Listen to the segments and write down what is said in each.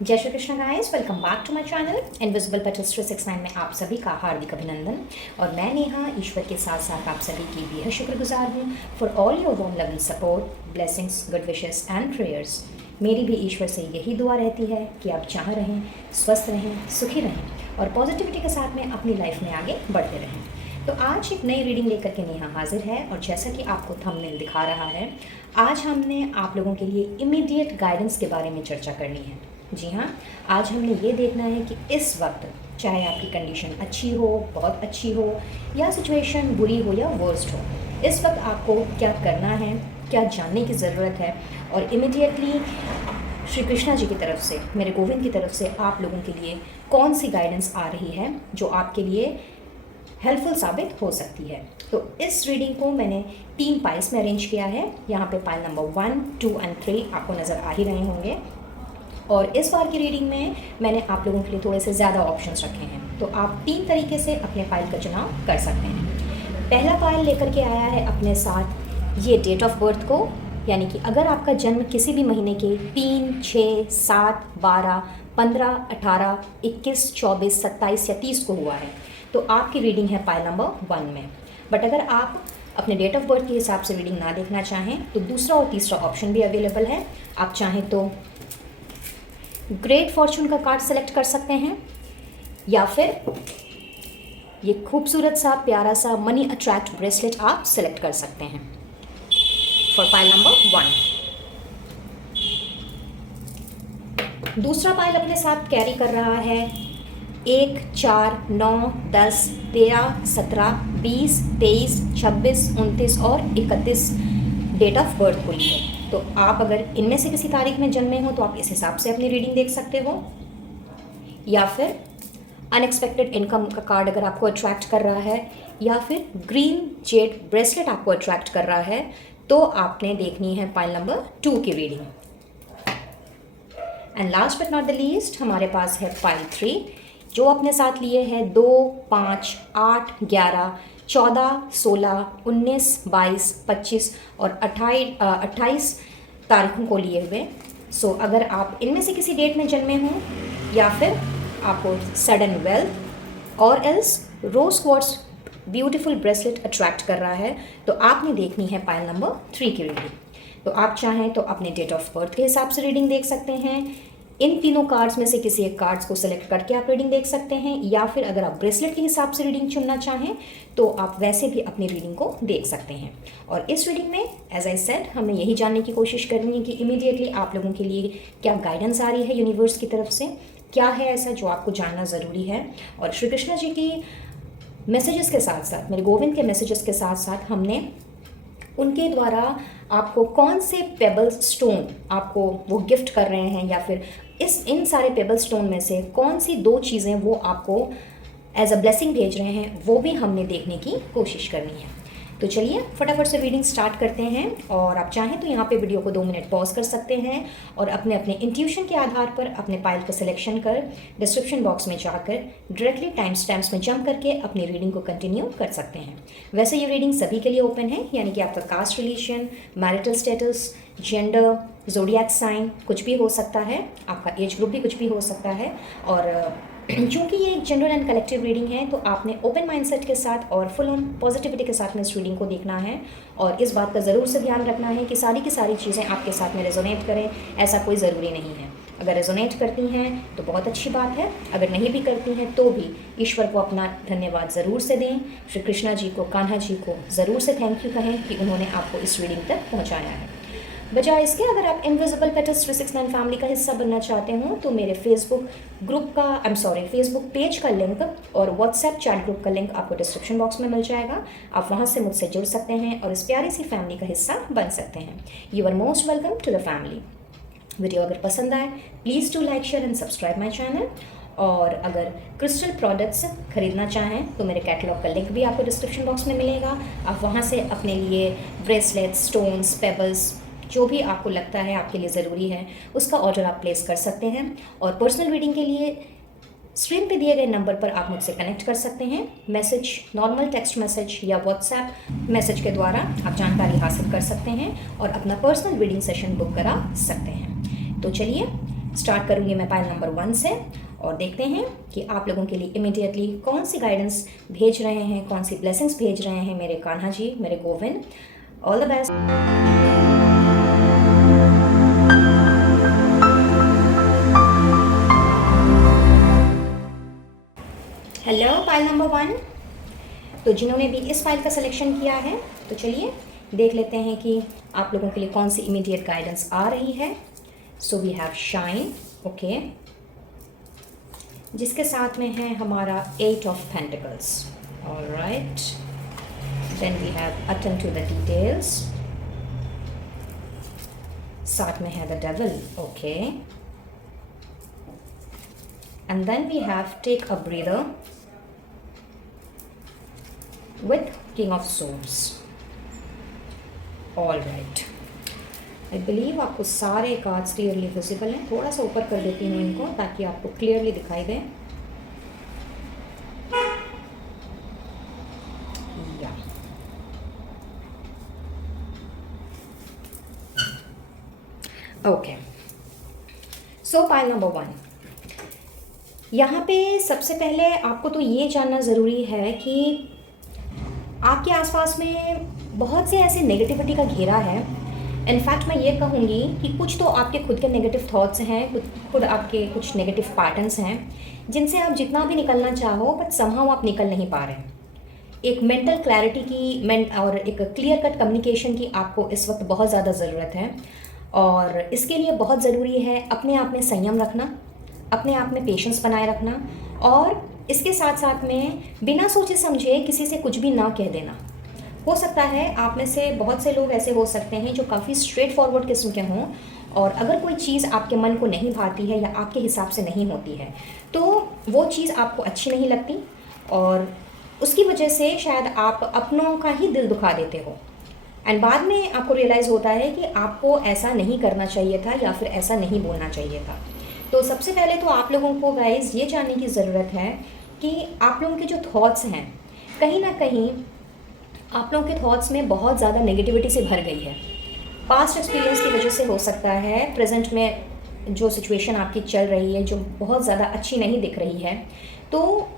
जय Shri Krishna guys, welcome back to my channel invisible petals 369 में आप सभी का हार्दिक अभिनंदन। और मैं नेहा ईश्वर के साथ साथ आप सभी की बेहद शुक्रगुजार हूँ for all your warm love and support, blessings, good wishes and prayers. मेरी भी ईश्वर से यही दुआ रहती है कि आप जहाँ रहें, स्वस्थ रहें, सुखी रहें और पॉजिटिविटी के साथ में अपनी लाइफ में आगे बढ़ते रहें। तो आज एक नई रीडिंग लेकर के नेहा हाजिर है और जैसा कि आपको थंबनेल दिखा रहा है, आज हमने आप लोगों के लिए इमीडिएट गाइडेंस के बारे में चर्चा करनी है। जी हाँ, आज हमने ये देखना है कि इस वक्त चाहे आपकी कंडीशन अच्छी हो, बहुत अच्छी हो या सिचुएशन बुरी हो या वर्स्ट हो, इस वक्त आपको क्या करना है, क्या जानने की ज़रूरत है और इमीडिएटली श्री कृष्णा जी की तरफ से, मेरे गोविंद की तरफ से आप लोगों के लिए कौन सी गाइडेंस आ रही है जो आपके लिए हेल्पफुल साबित हो सकती है। तो इस रीडिंग को मैंने 3 पाइल्स में अरेंज किया है। यहाँ पे पाइल नंबर 1, 2 एंड 3 आपको नज़र आ ही रहे होंगे। और इस बार की रीडिंग में मैंने आप लोगों के लिए थोड़े से ज़्यादा ऑप्शंस रखे हैं, तो आप 3 तरीके से अपने पाइल का चुनाव कर सकते हैं। पहला पाइल लेकर के आया है अपने साथ ये डेट ऑफ बर्थ को, यानी कि अगर आपका जन्म किसी भी महीने के 3, 6, 7, 12, 15, 18, 21, 24, 27 या 30 को हुआ है तो आपकी रीडिंग है पाइल नंबर 1 में। बट अगर आप अपने डेट ऑफ बर्थ के हिसाब से रीडिंग ना देखना चाहें तो दूसरा और तीसरा ऑप्शन भी अवेलेबल है। आप चाहें तो ग्रेट फॉर्चून का कार्ड सेलेक्ट कर सकते हैं या फिर ये खूबसूरत सा प्यारा सा मनी अट्रैक्ट ब्रेसलेट आप सेलेक्ट कर सकते हैं फॉर पाइल नंबर 1। दूसरा पाइल अपने साथ कैरी कर रहा है 1, 4, 9, 10, 13, 17, 20, 23, 26, 29 और 31 डेट ऑफ बर्थ को लिए। तो आप अगर इनमें से किसी तारीख में जन्मे हो तो आप इस हिसाब से अपनी रीडिंग देख सकते हो, या फिर अनएक्सपेक्टेड इनकम का कार्ड अगर आपको अट्रैक्ट कर रहा है, या फिर ग्रीन जेड ब्रेसलेट आपको अट्रैक्ट कर रहा है, तो आपने देखनी है पाइल नंबर 2 की reading. And last but not the least हमारे पास है पाइल 3 जो अपने साथ लिए हैं 2, 5, 8, 11, 14, 16, 19, 22, 25 और 28 तारीखों को लिए हुए। सो अगर आप इनमें से किसी डेट में जन्मे हों या फिर आपको सडन वेल्थ और एल्स रोज क्वार्ट्ज ब्यूटीफुल ब्रेसलेट अट्रैक्ट कर रहा है तो आपने देखनी है पाइल नंबर 3 की रीडिंग। तो आप चाहें तो अपने डेट ऑफ बर्थ के हिसाब से रीडिंग देख सकते हैं, इन तीनों कार्ड्स में से किसी एक कार्ड्स को सेलेक्ट करके आप रीडिंग देख सकते हैं, या फिर अगर आप ब्रेसलेट के हिसाब से रीडिंग चुनना चाहें तो आप वैसे भी अपनी रीडिंग को देख सकते हैं। और इस रीडिंग में एज आई सेड हमें यही जानने की कोशिश करनी है कि इमीडिएटली आप लोगों के लिए क्या गाइडेंस आ रही है यूनिवर्स की तरफ से, क्या है ऐसा जो आपको जानना ज़रूरी है। और श्री कृष्ण जी की मैसेजेस के साथ साथ, मेरे गोविंद के मैसेजेस के साथ साथ हमने उनके द्वारा आपको कौन से पेबल स्टोन आपको वो गिफ्ट कर रहे हैं, या फिर इन सारे पेबल स्टोन में से कौन सी 2 चीज़ें वो आपको एज अ ब्लेसिंग भेज रहे हैं, वो भी हमने देखने की कोशिश करनी है। तो चलिए फटाफट से रीडिंग स्टार्ट करते हैं। और आप चाहें तो यहाँ पे वीडियो को 2 मिनट पॉज कर सकते हैं और अपने अपने इंट्यूशन के आधार पर अपने पाइल का सिलेक्शन कर डिस्क्रिप्शन बॉक्स में जाकर डायरेक्टली टाइम स्टैम्प्स में जंप करके अपनी रीडिंग को कंटिन्यू कर सकते हैं। वैसे ये रीडिंग सभी के लिए ओपन है, यानी कि आपका caste religion, marital status, gender, zodiac sign कुछ भी हो सकता है, आपका एज ग्रुप भी कुछ भी हो सकता है। और चूँकि ये एक जनरल एंड कलेक्टिव रीडिंग है तो आपने ओपन माइंडसेट के साथ और फुल ऑन पॉजिटिविटी के साथ में इस रीडिंग को देखना है। और इस बात का ज़रूर से ध्यान रखना है कि सारी की सारी चीज़ें आपके साथ में रेजोनेट करें, ऐसा कोई ज़रूरी नहीं है। अगर रेजोनेट करती हैं तो बहुत अच्छी बात है, अगर नहीं भी करती हैं तो भी ईश्वर को अपना धन्यवाद ज़रूर से दें। श्री कृष्णा जी को, कान्हा जी को ज़रूर से थैंक यू कहें कि उन्होंने आपको इस रीडिंग तक पहुँचाया है। बजाय इसके अगर आप इनविजिबल पेटल्स 369 फैमिली का हिस्सा बनना चाहते हो तो मेरे फेसबुक फेसबुक पेज का लिंक और व्हाट्सएप चैट ग्रुप का लिंक आपको डिस्क्रिप्शन बॉक्स में मिल जाएगा। आप वहां से मुझसे जुड़ सकते हैं और इस प्यारी सी फैमिली का हिस्सा बन सकते हैं। You are most welcome to the family. Video अगर पसंद आए please do like, share and subscribe my channel. और अगर क्रिस्टल प्रोडक्ट्स खरीदना चाहें तो मेरे कैटलॉग का लिंक भी आपको डिस्क्रिप्शन बॉक्स में मिलेगा। आप वहाँ से अपने लिए ब्रेसलेट्स, स्टोन्स, पेबल्स जो भी आपको लगता है आपके लिए ज़रूरी है उसका ऑर्डर आप प्लेस कर सकते हैं। और पर्सनल रीडिंग के लिए स्क्रीन पे दिए गए नंबर पर आप मुझसे कनेक्ट कर सकते हैं, मैसेज, नॉर्मल टेक्स्ट मैसेज या व्हाट्सएप मैसेज के द्वारा आप जानकारी हासिल कर सकते हैं और अपना पर्सनल रीडिंग सेशन बुक करा सकते हैं। तो चलिए स्टार्ट करूँगी मैं पाइल नंबर 1 से और देखते हैं कि आप लोगों के लिए इमीडिएटली कौन सी गाइडेंस भेज रहे हैं, कौन सी ब्लेसिंग्स भेज रहे हैं मेरे कान्हा जी, मेरे Govind. All the best. Hello pile number 1। तो जिन्होंने भी इस फाइल का सिलेक्शन किया है तो चलिए देख लेते हैं कि आप लोगों के लिए कौन सी इमीडिएट गाइडेंस आ रही है। So we have shine, okay, जिसके साथ में है हमारा 8 of pentacles. Alright, then we have attend to the details, साथ में है the devil, okay, and then we have take a breather with King of Swords. All right. I believe आपको सारे कार्ड्स क्लियरली विजिबल हैं। थोड़ा सा ऊपर कर देती हूँ इनको ताकि आपको क्लियरली दिखाई दे। या ओके, सो पाइल नंबर 1। यहाँ पे सबसे पहले आपको तो ये जानना ज़रूरी है कि आपके आसपास में बहुत से ऐसे नेगेटिविटी का घेरा है। इनफैक्ट मैं ये कहूँगी कि कुछ तो आपके खुद के नेगेटिव थॉट्स हैं, खुद आपके कुछ नेगेटिव पैटर्न्स हैं जिनसे आप जितना भी निकलना चाहो बट समहाउ आप निकल नहीं पा रहे। एक मेंटल क्लैरिटी की और एक क्लियर कट कम्युनिकेशन की आपको इस वक्त बहुत ज़्यादा ज़रूरत है और इसके लिए बहुत ज़रूरी है अपने आप में संयम रखना, अपने आप में पेशेंस बनाए रखना और इसके साथ साथ में बिना सोचे समझे किसी से कुछ भी ना कह देना। हो सकता है आप में से बहुत से लोग ऐसे हो सकते हैं जो काफ़ी स्ट्रेट फॉरवर्ड किस्म के हों और अगर कोई चीज़ आपके मन को नहीं भाती है या आपके हिसाब से नहीं होती है तो वो चीज़ आपको अच्छी नहीं लगती और उसकी वजह से शायद आप अपनों का ही दिल दुखा देते हो एंड बाद में आपको रियलाइज़ होता है कि आपको ऐसा नहीं करना चाहिए था या फिर ऐसा नहीं बोलना चाहिए था। तो सबसे पहले तो आप लोगों को गाइस ये जानने की ज़रूरत है कि आप लोगों के जो थॉट्स हैं कहीं ना कहीं आप लोगों के थॉट्स में बहुत ज़्यादा नेगेटिविटी से भर गई है। पास्ट एक्सपीरियंस की वजह से हो सकता है, प्रेजेंट में जो सिचुएशन आपकी चल रही है जो बहुत ज़्यादा अच्छी नहीं दिख रही है तो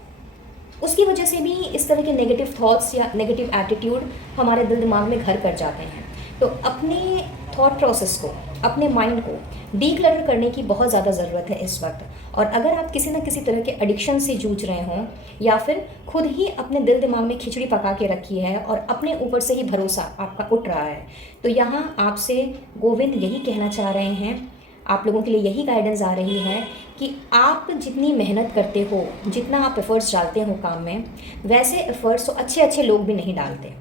उसकी वजह से भी इस तरह के नेगेटिव थॉट्स या नेगेटिव एटीट्यूड हमारे दिल दिमाग में घर कर जाते हैं। तो अपने थॉट प्रोसेस को, अपने माइंड को डीक्लटर करने की बहुत ज़्यादा ज़रूरत है इस वक्त। और अगर आप किसी न किसी तरह के एडिक्शन से जूझ रहे हों या फिर खुद ही अपने दिल दिमाग में खिचड़ी पका के रखी है और अपने ऊपर से ही भरोसा आपका उठ रहा है तो यहाँ आपसे गोविंद यही कहना चाह रहे हैं, आप लोगों के लिए यही गाइडेंस आ रही है कि आप जितनी मेहनत करते हो, जितना आप एफ़र्ट्स डालते हो काम में, वैसे एफ़र्ट्स तो अच्छे अच्छे लोग भी नहीं डालते।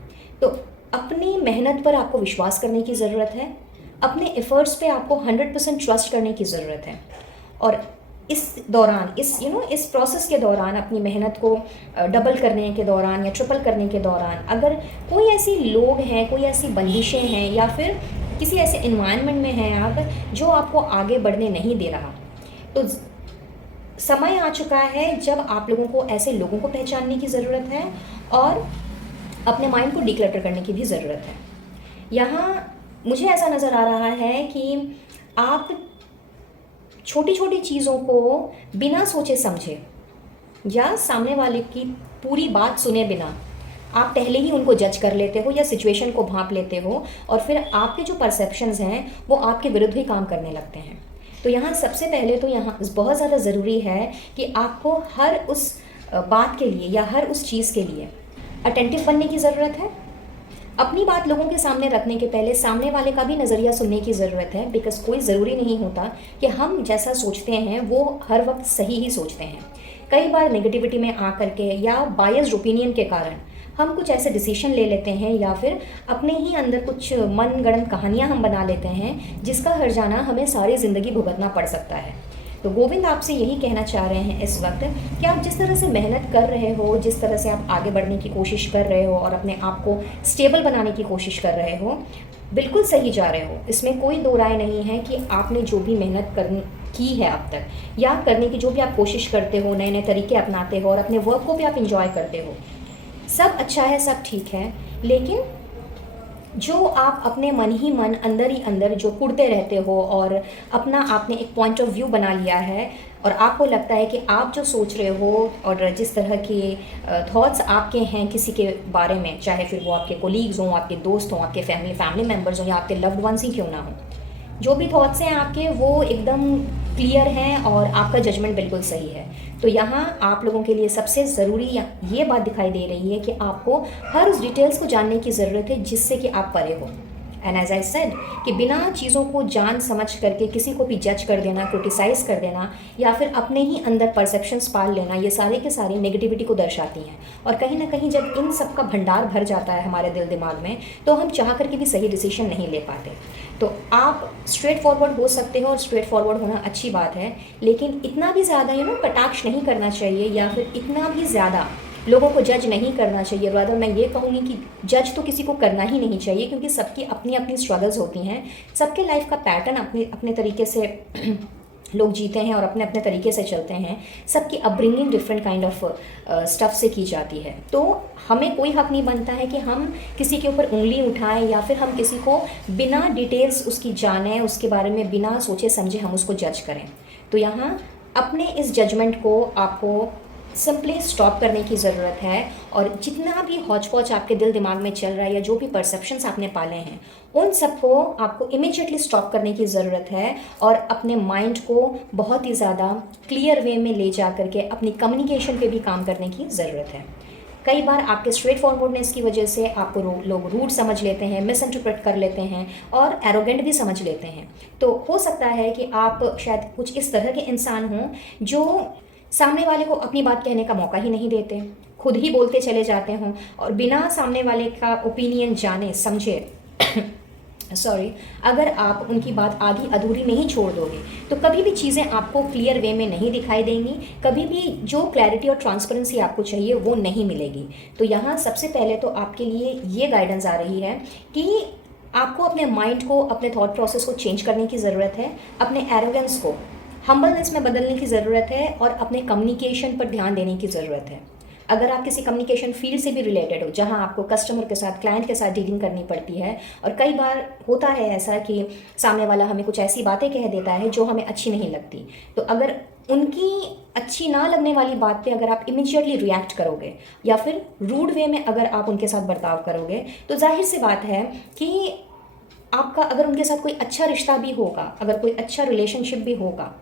तो अपनी मेहनत पर आपको विश्वास करने की ज़रूरत है, अपने एफ़र्ट्स पे आपको 100% ट्रस्ट करने की ज़रूरत है और इस दौरान इस प्रोसेस के दौरान अपनी मेहनत को डबल करने के दौरान या ट्रिपल करने के दौरान अगर कोई ऐसी लोग हैं, कोई ऐसी बंदिशें हैं या फिर किसी ऐसे इन्वायरमेंट में हैं आप जो आपको आगे बढ़ने नहीं दे रहा तो समय आ चुका है जब आप लोगों को ऐसे लोगों को पहचानने की ज़रूरत है और अपने माइंड को डिक्लटर करने की भी ज़रूरत है। यहाँ मुझे ऐसा नज़र आ रहा है कि आप छोटी छोटी चीज़ों को बिना सोचे समझे या सामने वाले की पूरी बात सुने बिना आप पहले ही उनको जज कर लेते हो या सिचुएशन को भांप लेते हो और फिर आपके जो परसेप्शंस हैं वो आपके विरुद्ध ही काम करने लगते हैं। तो यहाँ सबसे पहले तो यहाँ बहुत ज़्यादा ज़रूरी है कि आपको हर उस बात के लिए या हर उस चीज़ के लिए अटेंटिव बनने की ज़रूरत है। अपनी बात लोगों के सामने रखने के पहले सामने वाले का भी नज़रिया सुनने की ज़रूरत है, बिकॉज कोई ज़रूरी नहीं होता कि हम जैसा सोचते हैं वो हर वक्त सही ही सोचते हैं। कई बार नेगेटिविटी में आकर के या बायस्ड ओपिनियन के कारण हम कुछ ऐसे डिसीजन ले लेते हैं या फिर अपने ही अंदर कुछ मनगढ़ंत कहानियाँ हम बना लेते हैं जिसका हर्जाना हमें सारी ज़िंदगी भुगतना पड़ सकता है। तो गोविंद आपसे यही कहना चाह रहे हैं इस वक्त कि आप जिस तरह से मेहनत कर रहे हो, जिस तरह से आप आगे बढ़ने की कोशिश कर रहे हो और अपने आप को स्टेबल बनाने की कोशिश कर रहे हो, बिल्कुल सही जा रहे हो। इसमें कोई दो राय नहीं है कि आपने जो भी मेहनत की है अब तक या करने की जो भी आप कोशिश करते हो, नए नए तरीके अपनाते हो और अपने वर्क को भी आप इंजॉय करते हो, सब अच्छा है, सब ठीक है। लेकिन जो आप अपने मन ही मन अंदर ही अंदर जो कुढ़ते रहते हो और अपना आपने एक पॉइंट ऑफ व्यू बना लिया है और आपको लगता है कि आप जो सोच रहे हो और जिस तरह के थॉट्स आपके हैं किसी के बारे में, चाहे फिर वो आपके कोलीग्स हों, आपके दोस्त हों, आपके फैमिली मेम्बर्स हों या आपके लव्ड वंस ही क्यों ना हो, जो भी थॉट्स हैं आपके वो एकदम क्लियर हैं और आपका जजमेंट बिल्कुल सही है। तो यहाँ आप लोगों के लिए सबसे ज़रूरी ये बात दिखाई दे रही है कि आपको हर उस डिटेल्स को जानने की ज़रूरत है जिससे कि आप परे हो। एंड एज आई सेड कि बिना चीज़ों को जान समझ करके किसी को भी जज कर देना, क्रिटिसाइज़ कर देना या फिर अपने ही अंदर परसेप्शंस पाल लेना, ये सारे के सारे नेगेटिविटी को दर्शाती हैं। और कहीं ना कहीं जब इन सब का भंडार भर जाता है हमारे दिल दिमाग में, तो हम चाह करके भी सही डिसीजन नहीं ले पाते। तो आप स्ट्रेट फॉरवर्ड हो सकते हो और स्ट्रेट फॉरवर्ड होना अच्छी बात है, लेकिन इतना भी ज़्यादा कटाक्ष नहीं करना चाहिए या फिर इतना भी ज़्यादा लोगों को जज नहीं करना चाहिए। रादर मैं ये कहूँगी कि जज तो किसी को करना ही नहीं चाहिए, क्योंकि सबकी अपनी अपनी स्ट्रगल्स होती हैं, सबके लाइफ का पैटर्न अपने अपने तरीके से लोग जीते हैं और अपने अपने तरीके से चलते हैं, सबकी upbringing different kind of stuff से की जाती है। तो हमें कोई हक नहीं बनता है कि हम किसी के ऊपर उंगली उठाएं या फिर हम किसी को बिना डिटेल्स उसकी जानें, उसके बारे में बिना सोचे समझे हम उसको जज करें। तो यहाँ अपने इस जजमेंट को आपको सिंपली स्टॉप करने की ज़रूरत है और जितना भी हौच पौच आपके दिल दिमाग में चल रहा है या जो भी परसेप्शंस आपने पाले हैं उन सबको आपको इमीडिएटली स्टॉप करने की ज़रूरत है और अपने माइंड को बहुत ही ज़्यादा क्लियर वे में ले जा करके अपनी कम्युनिकेशन पे भी काम करने की ज़रूरत है। कई बार आपके स्ट्रेट फॉरवर्डनेस की वजह से आपको लोग रूड समझ लेते हैं, मिस इंटरप्रेट कर लेते हैं और एरोगेंट भी समझ लेते हैं। तो हो सकता है कि आप शायद कुछ इस तरह के इंसान हों जो सामने वाले को अपनी बात कहने का मौका ही नहीं देते, खुद ही बोलते चले जाते हों और बिना सामने वाले का ओपिनियन जाने समझे अगर आप उनकी बात आधी अधूरी नहीं छोड़ दोगे तो कभी भी चीज़ें आपको क्लियर वे में नहीं दिखाई देंगी, कभी भी जो क्लैरिटी और ट्रांसपेरेंसी आपको चाहिए वो नहीं मिलेगी। तो यहाँ सबसे पहले तो आपके लिए ये गाइडेंस आ रही है कि आपको अपने माइंड को, अपने थॉट प्रोसेस को चेंज करने की ज़रूरत है, अपने एरोगेंस को हम्बलनेस में बदलने की ज़रूरत है और अपने कम्युनिकेशन पर ध्यान देने की ज़रूरत है। अगर आप किसी कम्युनिकेशन फील्ड से भी रिलेटेड हो जहां आपको कस्टमर के साथ, क्लाइंट के साथ डीलिंग करनी पड़ती है और कई बार होता है ऐसा कि सामने वाला हमें कुछ ऐसी बातें कह देता है जो हमें अच्छी नहीं लगती, तो अगर उनकी अच्छी ना लगने वाली बात पे अगर आप इमीडिएटली रिएक्ट करोगे या फिर रूड वे में अगर आप उनके साथ बर्ताव करोगे तो जाहिर सी बात है कि आपका अगर उनके साथ कोई अच्छा रिश्ता भी होगा, अगर कोई अच्छा रिलेशनशिप भी होगा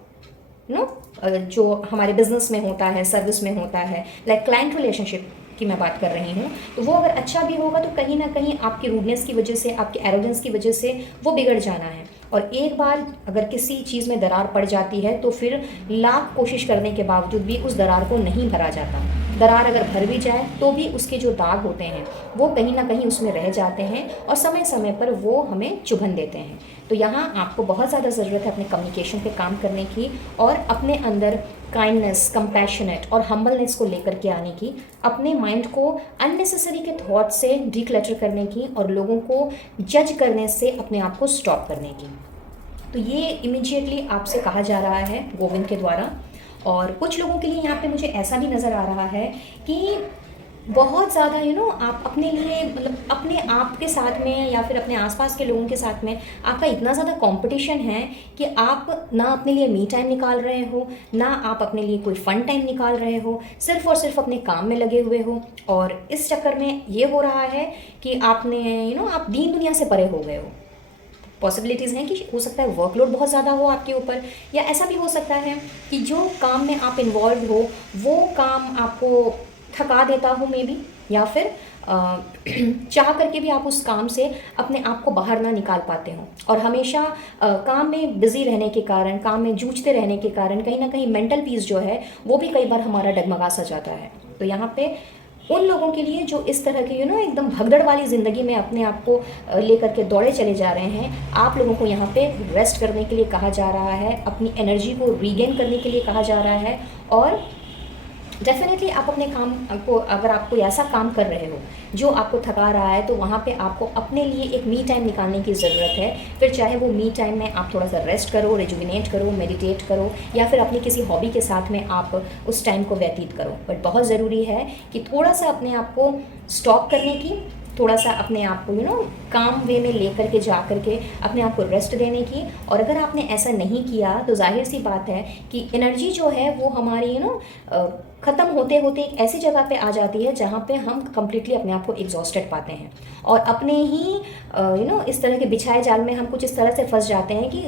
जो हमारे बिजनेस में होता है, सर्विस में होता है, लाइक क्लाइंट रिलेशनशिप की मैं बात कर रही हूँ, तो वो अगर अच्छा भी होगा तो कहीं ना कहीं आपकी रूडनेस की वजह से, आपके एरोगेंस की वजह से वो बिगड़ जाना है। और एक बार अगर किसी चीज़ में दरार पड़ जाती है तो फिर लाख कोशिश करने के बावजूद भी उस दरार को नहीं भरा जाता। दरार अगर भर भी जाए तो भी उसके जो दाग होते हैं वो कहीं ना कहीं उसमें रह जाते हैं और समय समय पर वो हमें चुभन देते हैं। तो यहाँ आपको बहुत ज़्यादा ज़रूरत है अपने कम्युनिकेशन पे काम करने की और अपने अंदर काइंडनेस, कंपैशनेट और हम्बलनेस को लेकर के आने की, अपने माइंड को अननेसेसरी के थॉट से डिक्लटर करने की और लोगों को जज करने से अपने आप को स्टॉप करने की। तो ये इमीडिएटली आपसे कहा जा रहा है गोविंद के द्वारा। और कुछ लोगों के लिए यहाँ पे मुझे ऐसा भी नज़र आ रहा है कि बहुत ज़्यादा आप अपने लिए, मतलब अपने आप के साथ में या फिर अपने आसपास के लोगों के साथ में आपका इतना ज़्यादा कंपटीशन है कि आप ना अपने लिए मी टाइम निकाल रहे हो, ना आप अपने लिए कोई फ़न टाइम निकाल रहे हो, सिर्फ और सिर्फ अपने काम में लगे हुए हो। और इस चक्कर में ये हो रहा है कि आपने आप दीन दुनिया से परे हो गए हो। पॉसिबिलिटीज़ हैं कि हो सकता है वर्कलोड बहुत ज़्यादा हो आपके ऊपर, या ऐसा भी हो सकता है कि जो काम में आप इन्वॉल्व हो वो काम आपको थका देता हो मे बी, या फिर चाह करके भी आप उस काम से अपने आप को बाहर ना निकाल पाते हो और हमेशा काम में बिज़ी रहने के कारण, काम में जूझते रहने के कारण कहीं ना कहीं मेंटल पीस जो है वो भी कई बार हमारा डगमगा सा जाता है। तो यहाँ पे उन लोगों के लिए जो इस तरह के एकदम भगदड़ वाली ज़िंदगी में अपने आप को लेकर के दौड़े चले जा रहे हैं, आप लोगों को यहाँ पे रेस्ट करने के लिए कहा जा रहा है, अपनी एनर्जी को रीगेन करने के लिए कहा जा रहा है। और डेफिनेटली आप अपने काम को, अगर आप कोई ऐसा काम कर रहे हो जो आपको थका रहा है, तो वहाँ पे आपको अपने लिए एक मी टाइम निकालने की ज़रूरत है। फिर चाहे वो मी टाइम में आप थोड़ा सा रेस्ट करो, रिजुविनेट करो, मेडिटेट करो, या फिर अपनी किसी हॉबी के साथ में आप उस टाइम को व्यतीत करो। बट बहुत ज़रूरी है कि थोड़ा सा अपने आप को स्टॉप करने की, थोड़ा सा अपने आप को काम वे में ले करके जा करके अपने आप को रेस्ट देने की। और अगर आपने ऐसा नहीं किया तो जाहिर सी बात है कि एनर्जी जो है वो हमारी ख़त्म होते होते एक ऐसी जगह पे आ जाती है जहाँ पे हम कम्प्लीटली अपने आप को एग्जॉस्टेड पाते हैं और अपने ही इस तरह के बिछाए जाल में हम कुछ इस तरह से फंस जाते हैं कि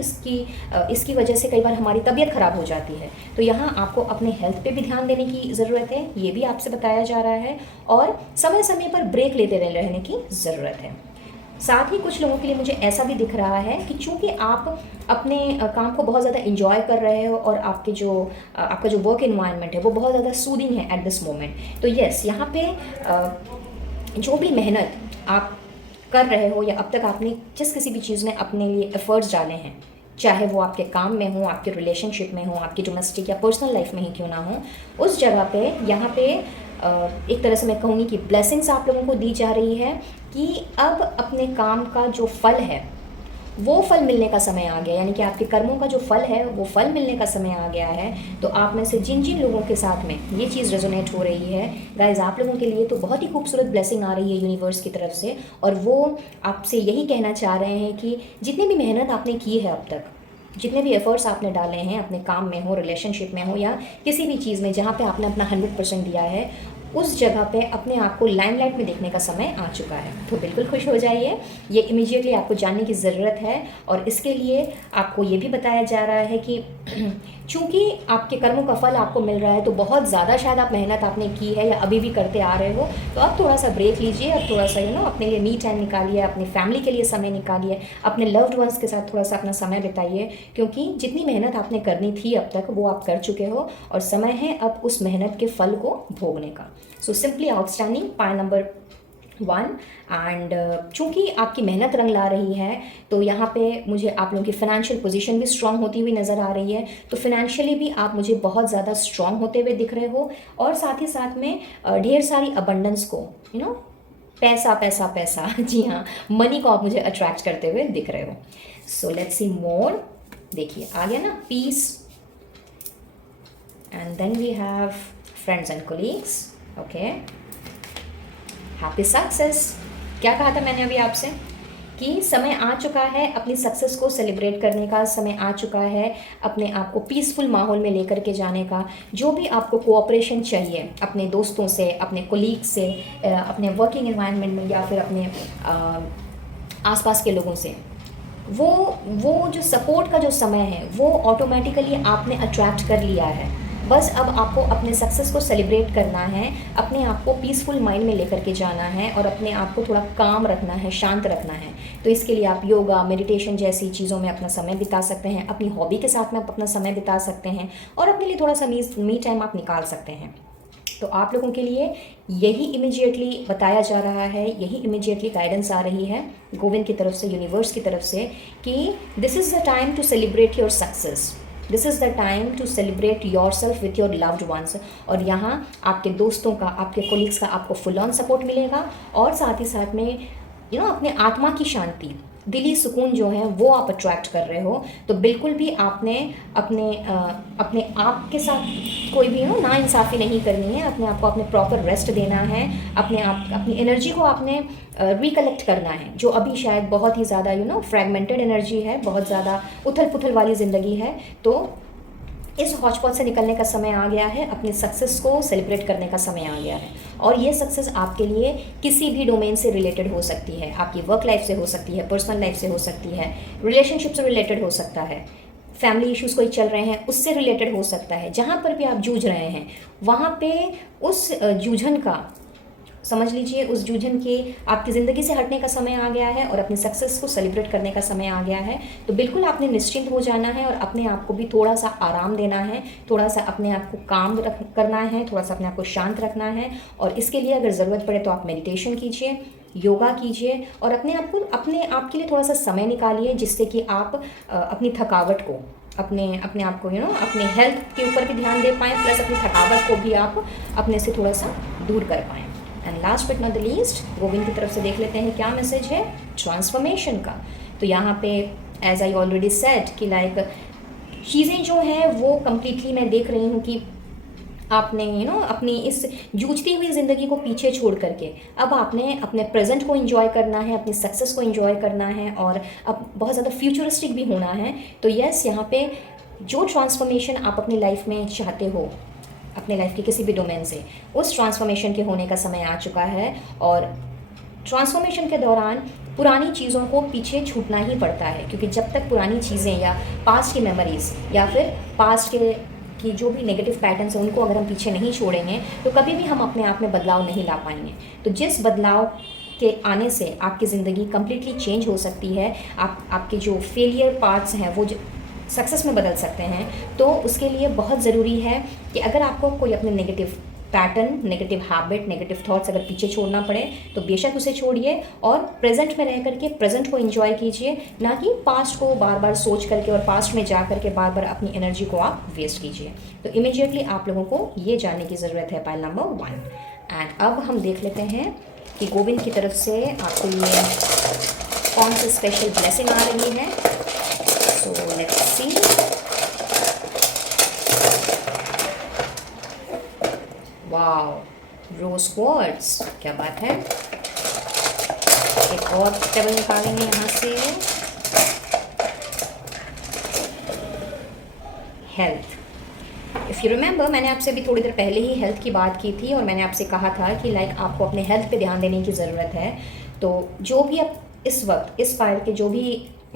इसकी वजह से कई बार हमारी तबीयत ख़राब हो जाती है। तो यहाँ आपको अपने हेल्थ पे भी ध्यान देने की ज़रूरत है, ये भी आपसे बताया जा रहा है, और समय समय पर ब्रेक लेते रहने की ज़रूरत है। साथ ही कुछ लोगों के लिए मुझे ऐसा भी दिख रहा है कि चूंकि आप अपने काम को बहुत ज़्यादा इंजॉय कर रहे हो और आपका जो वर्क इन्वायरमेंट है वो बहुत ज़्यादा सूदिंग है एट दिस मोमेंट, तो यस, यहाँ पे जो भी मेहनत आप कर रहे हो या अब तक आपने जिस किसी भी चीज़ में अपने लिए एफर्ट्स डाले हैं, चाहे वो आपके काम में हो, आपके रिलेशनशिप में हो, आपकी डोमेस्टिक या पर्सनल लाइफ में ही क्यों ना हो, उस जगह पे यहाँ पे एक तरह से मैं कहूँगी कि ब्लेसिंग्स आप लोगों को दी जा रही है कि अब अपने काम का जो फल है वो फल मिलने का समय आ गया, यानी कि आपके कर्मों का जो फल है वो फल मिलने का समय आ गया है। तो आप में से जिन जिन लोगों के साथ में ये चीज़ रेजोनेट हो रही है गाइज, आप लोगों के लिए तो बहुत ही खूबसूरत ब्लेसिंग आ रही है यूनिवर्स की तरफ से, और वो आपसे यही कहना चाह रहे हैं कि जितनी भी मेहनत आपने की है अब तक, जितने भी एफर्ट्स आपने डाले हैं अपने काम में हो, रिलेशनशिप में हो, या किसी भी चीज़ में जहाँ पे आपने अपना 100% दिया है, उस जगह पे अपने आप को लाइमलाइट में देखने का समय आ चुका है। तो बिल्कुल खुश हो जाइए, ये इमीडिएटली आपको जानने की ज़रूरत है। और इसके लिए आपको ये भी बताया जा रहा है कि चूँकि आपके कर्मों का फल आपको मिल रहा है, तो बहुत ज़्यादा शायद आप मेहनत आपने की है या अभी भी करते आ रहे हो, तो अब थोड़ा सा ब्रेक लीजिए, अब थोड़ा सा अपने लिए मी टाइम निकालिए, अपनी फैमिली के लिए समय निकालिए, अपने लव्ड वंस के साथ थोड़ा सा अपना समय बिताइए, क्योंकि जितनी मेहनत आपने करनी थी अब तक वो आप कर चुके हो और समय है अब उस मेहनत के फल को भोगने का। So simply outstanding, pi number 1। And चूँकि आपकी मेहनत रंग ला रही है, तो यहाँ पे मुझे आप लोगों की फाइनेंशियल पोजीशन भी स्ट्रांग होती हुई नज़र आ रही है। तो फिनेंशियली भी आप मुझे बहुत ज़्यादा स्ट्रांग होते हुए दिख रहे हो, और साथ ही साथ में ढेर सारी अबंडेंस को पैसा पैसा पैसा जी हाँ, मनी को आप मुझे अट्रैक्ट करते हुए दिख रहे हो। So let's see more. देखिए आ गया ना, peace, and then we have friends and colleagues. Okay, happy success. क्या कहा था मैंने अभी आपसे कि समय आ चुका है अपनी सक्सेस को सेलिब्रेट करने का, समय आ चुका है अपने आप को पीसफुल माहौल में लेकर के जाने का। जो भी आपको कोऑपरेशन चाहिए अपने दोस्तों से, अपने कोलीग से, अपने वर्किंग एनवायरनमेंट में, या फिर अपने आसपास के लोगों से, वो जो सपोर्ट का जो समय है वो ऑटोमेटिकली आपने अट्रैक्ट कर लिया है। बस अब आपको अपने सक्सेस को सेलिब्रेट करना है, अपने आप को पीसफुल माइंड में लेकर के जाना है और अपने आप को थोड़ा काम रखना है, शांत रखना है। तो इसके लिए आप योगा, मेडिटेशन जैसी चीज़ों में अपना समय बिता सकते हैं, अपनी हॉबी के साथ में आप अपना समय बिता सकते हैं, और अपने लिए थोड़ा सा मी टाइम आप निकाल सकते हैं। तो आप लोगों के लिए यही इमीडिएटली बताया जा रहा है, यही इमीडिएटली गाइडेंस आ रही है गोविंद की तरफ से, यूनिवर्स की तरफ से, कि this is the time to celebrate your success, this is the time to celebrate your self with your loved ones. और यहाँ आपके दोस्तों का, आपके कोलिग्स का आपको फुल ऑन सपोर्ट मिलेगा, और साथ ही साथ में अपने आत्मा की शांति, दिली सुकून जो है वो आप अट्रैक्ट कर रहे हो। तो बिल्कुल भी आपने अपने आप के साथ कोई भी नाइंसाफ़ी नहीं करनी है, अपने आप को अपने प्रॉपर रेस्ट देना है, अपनी एनर्जी को आपने रिकलेक्ट करना है, जो अभी शायद बहुत ही ज़्यादा फ्रैगमेंटेड एनर्जी है, बहुत ज़्यादा उथल पुथल वाली ज़िंदगी है। तो इस हॉचपॉच से निकलने का समय आ गया है, अपनी सक्सेस को सेलिब्रेट करने का समय आ गया है। और ये सक्सेस आपके लिए किसी भी डोमेन से रिलेटेड हो सकती है, आपकी वर्क लाइफ से हो सकती है, पर्सनल लाइफ से हो सकती है, रिलेशनशिप से रिलेटेड हो सकता है, फैमिली इश्यूज़ कोई चल रहे हैं उससे रिलेटेड हो सकता है। जहाँ पर भी आप जूझ रहे हैं वहाँ पे उस जूझन का, समझ लीजिए, उस जूझन के आपकी ज़िंदगी से हटने का समय आ गया है और अपनी सक्सेस को सेलिब्रेट करने का समय आ गया है। तो बिल्कुल आपने निश्चिंत हो जाना है और अपने आप को भी थोड़ा सा आराम देना है, थोड़ा सा अपने आप को काम करना है, थोड़ा सा अपने आप को शांत रखना है। और इसके लिए अगर ज़रूरत पड़े तो आप मेडिटेशन कीजिए, योगा कीजिए, और अपने आप के लिए थोड़ा सा समय निकालिए, जिससे कि आप अपनी थकावट को, अपने आप को अपने हेल्थ के ऊपर भी ध्यान दे पाएँ, प्लस अपनी थकावट को भी आप अपने से थोड़ा सा दूर कर पाएँ। And last but not the least, Govind की तरफ से देख लेते हैं क्या मैसेज है ट्रांसफॉर्मेशन का। तो यहाँ पे एज आई ऑलरेडी सेड कि लाइक चीज़ें जो हैं वो कम्प्लीटली मैं देख रही हूँ कि आपने अपनी इस जूझती हुई ज़िंदगी को पीछे छोड़ करके अब आपने अपने प्रेजेंट को एंजॉय करना है, अपनी सक्सेस को एंजॉय करना है और अब बहुत ज़्यादा फ्यूचरिस्टिक भी होना है। तो यस, यहाँ पे जो ट्रांसफॉर्मेशन आप अपनी लाइफ में चाहते हो, अपने लाइफ के किसी भी डोमेन से, उस ट्रांसफॉर्मेशन के होने का समय आ चुका है। और ट्रांसफॉर्मेशन के दौरान पुरानी चीज़ों को पीछे छूटना ही पड़ता है, क्योंकि जब तक पुरानी चीज़ें या पास्ट की मेमोरीज़ या फिर पास्ट के की जो भी नेगेटिव पैटर्न्स हैं उनको अगर हम पीछे नहीं छोड़ेंगे तो कभी भी हम अपने आप में बदलाव नहीं ला पाएंगे। तो जिस बदलाव के आने से आपकी ज़िंदगी कम्प्लीटली चेंज हो सकती है, आपके जो फेलियर पार्ट्स हैं वो सक्सेस में बदल सकते हैं। तो उसके लिए बहुत ज़रूरी है कि अगर आपको कोई अपने negative pattern, negative habit, negative thoughts अगर पीछे छोड़ना पड़े तो बेशक उसे छोड़िए और प्रेजेंट में रह करके प्रेजेंट को एंजॉय कीजिए, ना कि पास्ट को बार बार सोच करके और पास्ट में जा करके बार बार अपनी एनर्जी को आप वेस्ट कीजिए। तो इमीडिएटली आप लोगों को ये जानने की ज़रूरत है पाइल नंबर 1। एंड अब हम देख लेते हैं कि गोविंद की तरफ से आपके लिए कौन सी स्पेशल ब्लेसिंग आ रही है। So let's see. Wow, rose quartz, क्या बात है। एक और टेबल निकालेंगे यहाँ से। हेल्थ। इफ़ यू रिमेंबर, मैंने आपसे भी थोड़ी देर पहले ही हेल्थ की बात की थी और मैंने आपसे कहा था कि आपको अपने हेल्थ पे ध्यान देने की ज़रूरत है। तो जो भी अब इस वक्त इस फाइल के जो भी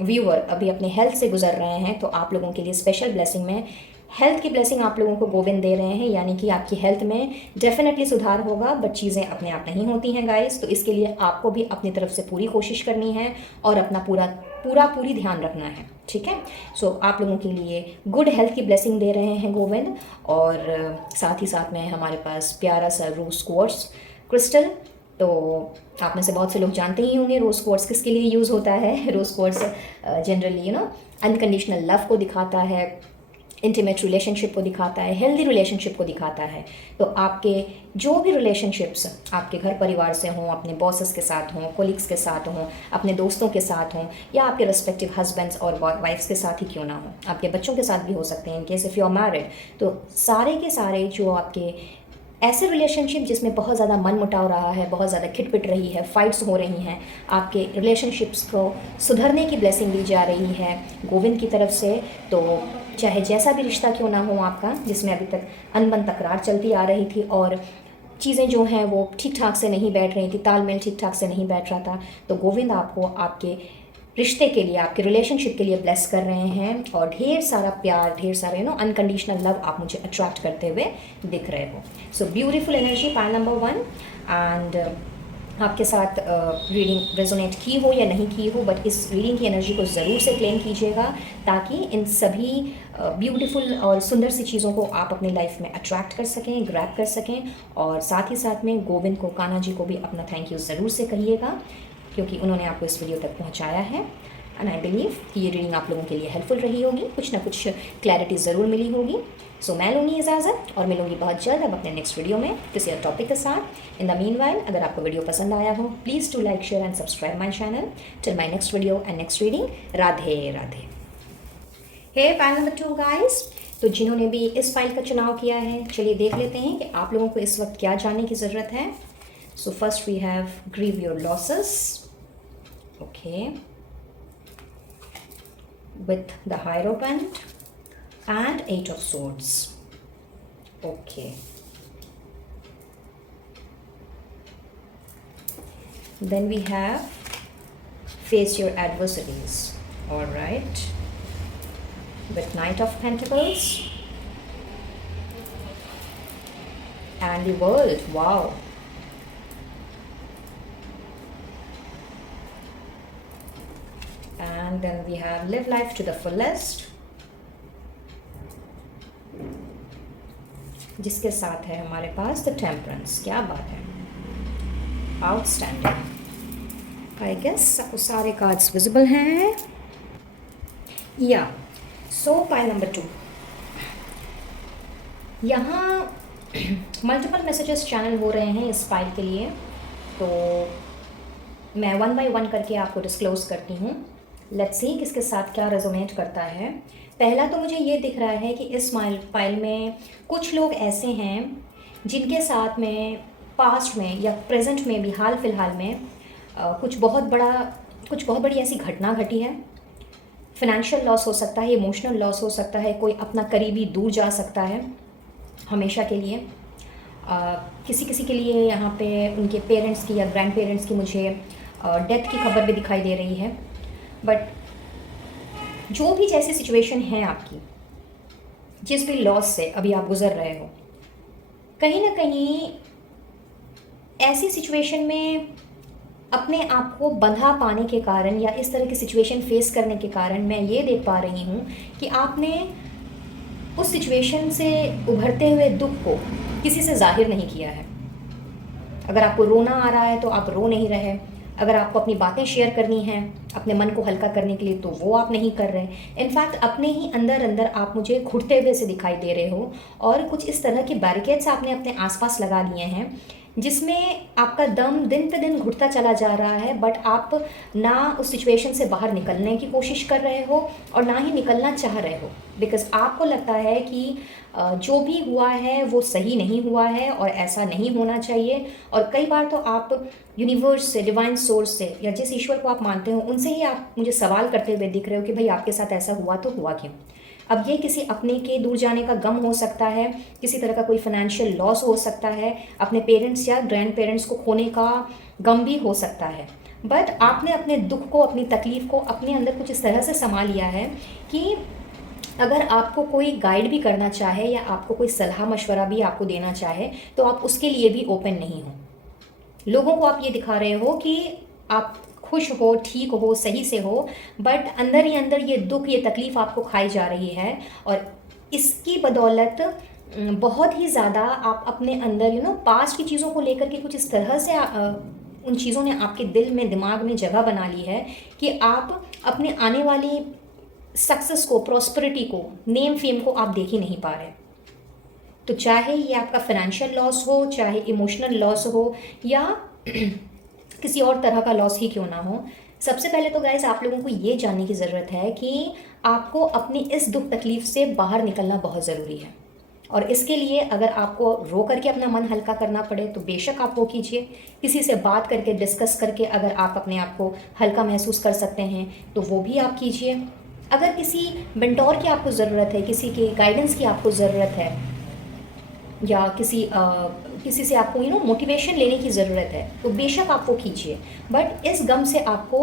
व्यूअर अभी अपने हेल्थ से गुजर रहे हैं, तो आप लोगों के लिए स्पेशल ब्लेसिंग में हेल्थ की ब्लेसिंग आप लोगों को गोविंद दे रहे हैं। यानी कि आपकी हेल्थ में डेफिनेटली सुधार होगा, बट चीज़ें अपने आप नहीं होती हैं गाइस। तो इसके लिए आपको भी अपनी तरफ से पूरी कोशिश करनी है और अपना पूरी ध्यान रखना है, ठीक है। सो आप लोगों के लिए गुड हेल्थ की ब्लेसिंग दे रहे हैं गोविंद। और साथ ही साथ में हमारे पास प्यारा सा रोज क्वार्ट्स क्रिस्टल। तो आप में से बहुत से लोग जानते ही होंगे रोज क्वार्ट्स किसके लिए यूज़ होता है। Rose quartz generally unconditional love को दिखाता है, इंटीमेट रिलेशनशिप को दिखाता है, हेल्दी रिलेशनशिप को दिखाता है। तो आपके जो भी रिलेशनशिप्स आपके घर परिवार से हों, अपने बॉसेस के साथ हों, कोलिग्स के साथ हों, अपने दोस्तों के साथ हों, या आपके रिस्पेक्टिव हस्बैंड्स और वाइफ्स के साथ ही क्यों ना हो, आपके बच्चों के साथ भी हो सकते हैं in case if you are married. तो सारे के सारे जो आपके ऐसे रिलेशनशिप जिसमें बहुत ज़्यादा मन मुटाव रहा है, बहुत ज़्यादा खिटपिट रही है, फाइट्स हो रही हैं, आपके रिलेशनशिप्स को सुधरने की ब्लेसिंग दी जा रही है गोविंद की तरफ से। तो चाहे जैसा भी रिश्ता क्यों ना हो आपका, जिसमें अभी तक अनबन तकरार चलती आ रही थी और चीज़ें जो हैं वो ठीक ठाक से नहीं बैठ रही थी, तालमेल ठीक ठाक से नहीं बैठ रहा था, तो गोविंद आपको आपके रिश्ते के लिए, आपके रिलेशनशिप के लिए ब्लेस कर रहे हैं। और ढेर सारा प्यार, ढेर सारे अनकंडीशनल लव आप मुझे अट्रैक्ट करते हुए दिख रहे हो। So beautiful energy pile number 1। And आपके साथ रीडिंग रेजोनेट की हो या नहीं की हो, बट इस रीडिंग की एनर्जी को ज़रूर से क्लेम कीजिएगा, ताकि इन सभी ब्यूटीफुल और सुंदर सी चीज़ों को आप अपनी लाइफ में अट्रैक्ट कर सकें, ग्रैब कर सकें। और साथ ही साथ में गोविंद को, कान्हा जी को भी अपना थैंक यू ज़रूर से कहिएगा, क्योंकि उन्होंने आपको इस वीडियो तक पहुंचाया है। एंड आई बिलीव कि ये रीडिंग आप लोगों के लिए हेल्पफुल रही होगी, कुछ ना कुछ क्लैरिटी ज़रूर मिली होगी। सो मैं लूँगी इजाज़त और मिलूँगी बहुत जल्द अब अपने नेक्स्ट वीडियो में किसी और टॉपिक के साथ। इन द मीनवाइल, अगर आपको वीडियो पसंद आया हो, please to like, share and subscribe my channel. Till my next video and next reading, Radhe Radhe. Hey file number 2 guys. तो जिन्होंने भी इस फाइल का चुनाव किया है, चलिए देख लेते हैं कि आप लोगों को इस वक्त क्या जानने की ज़रूरत है। So first we have grieve your losses, okay, with the Hierophant and 8 of Swords. Okay, then we have face your adversities. All right, with Knight of Pentacles and the World. Wow. And then we have live life to the fullest, जिसके साथ है हमारे पास the temperance. क्या बात है, outstanding. I guess आपको सारे कार्ड्स विजिबल हैं या। सो पाइल नंबर 2, यहाँ मल्टीपल मैसेजेस चैनल हो रहे हैं इस पाइल के लिए, तो मैं 1 बाय 1 करके आपको डिस्क्लोज करती हूँ। लेट्स सी किसके साथ क्या रेजोनेट करता है। पहला तो मुझे ये दिख रहा है कि इस फाइल में कुछ लोग ऐसे हैं जिनके साथ में पास्ट में या प्रेजेंट में भी हाल फिलहाल में कुछ बहुत बड़ी ऐसी घटना घटी है। फिनेंशियल लॉस हो सकता है, इमोशनल लॉस हो सकता है, कोई अपना करीबी दूर जा सकता है हमेशा के लिए। किसी किसी के लिए यहाँ पे उनके पेरेंट्स की या ग्रैंड पेरेंट्स की मुझे डेथ की खबर भी दिखाई दे रही है। बट जो भी जैसी सिचुएशन है आपकी, जिस भी लॉस से अभी आप गुज़र रहे हो, कहीं ना कहीं ऐसी सिचुएशन में अपने आप को बंधा पाने के कारण या इस तरह की सिचुएशन फेस करने के कारण मैं ये देख पा रही हूँ कि आपने उस सिचुएशन से उभरते हुए दुख को किसी से जाहिर नहीं किया है। अगर आपको रोना आ रहा है तो आप रो नहीं रहे, अगर आपको अपनी बातें शेयर करनी हैं अपने मन को हल्का करने के लिए तो वो आप नहीं कर रहे। इनफैक्ट अपने ही अंदर अंदर आप मुझे घुटते हुए से दिखाई दे रहे हो और कुछ इस तरह के बैरिकेड्स आपने अपने आसपास लगा लिए हैं जिसमें आपका दम दिन पे दिन घुटता चला जा रहा है। बट आप ना उस सिचुएशन से बाहर निकलने की कोशिश कर रहे हो और ना ही निकलना चाह रहे हो, बिकॉज़ आपको लगता है कि जो भी हुआ है वो सही नहीं हुआ है और ऐसा नहीं होना चाहिए। और कई बार तो आप यूनिवर्स से, डिवाइन सोर्स से या जिस ईश्वर को आप मानते हो उनसे ही आप मुझे सवाल करते हुए दिख रहे हो कि भाई आपके साथ ऐसा हुआ तो हुआ क्यों। अब ये किसी अपने के दूर जाने का गम हो सकता है, किसी तरह का कोई फाइनेंशियल लॉस हो सकता है, अपने पेरेंट्स या ग्रैंड पेरेंट्स को खोने का गम भी हो सकता है। बट आपने अपने दुख को, अपनी तकलीफ़ को अपने अंदर कुछ इस तरह से समा लिया है कि अगर आपको कोई गाइड भी करना चाहे या आपको कोई सलाह मशवरा भी आपको देना चाहे तो आप उसके लिए भी ओपन नहीं हो। लोगों को आप ये दिखा रहे हो कि आप खुश हो, ठीक हो, सही से हो, बट अंदर ही अंदर ये दुख, ये तकलीफ़ आपको खाई जा रही है और इसकी बदौलत बहुत ही ज़्यादा आप अपने अंदर पास्ट की चीज़ों को लेकर के कुछ इस तरह से उन चीज़ों ने आपके दिल में, दिमाग में जगह बना ली है कि आप अपने आने वाली सक्सेस को, प्रॉस्पेरिटी को, नेम फेम को आप देख ही नहीं पा रहे। तो चाहे ये आपका फाइनेंशियल लॉस हो, चाहे इमोशनल लॉस हो या किसी और तरह का लॉस ही क्यों ना हो, सबसे पहले तो गाइस आप लोगों को ये जानने की ज़रूरत है कि आपको अपनी इस दुख तकलीफ़ से बाहर निकलना बहुत ज़रूरी है। और इसके लिए अगर आपको रो करके अपना मन हल्का करना पड़े तो बेशक आप वो कीजिए। किसी से बात करके, डिस्कस करके अगर आप अपने आप को हल्का महसूस कर सकते हैं तो वो भी आप कीजिए। अगर किसी मेंटोर की आपको ज़रूरत है, किसी के गाइडेंस की आपको ज़रूरत है या किसी से आपको मोटिवेशन लेने की ज़रूरत है तो बेशक आप वो कीजिए। बट इस गम से आपको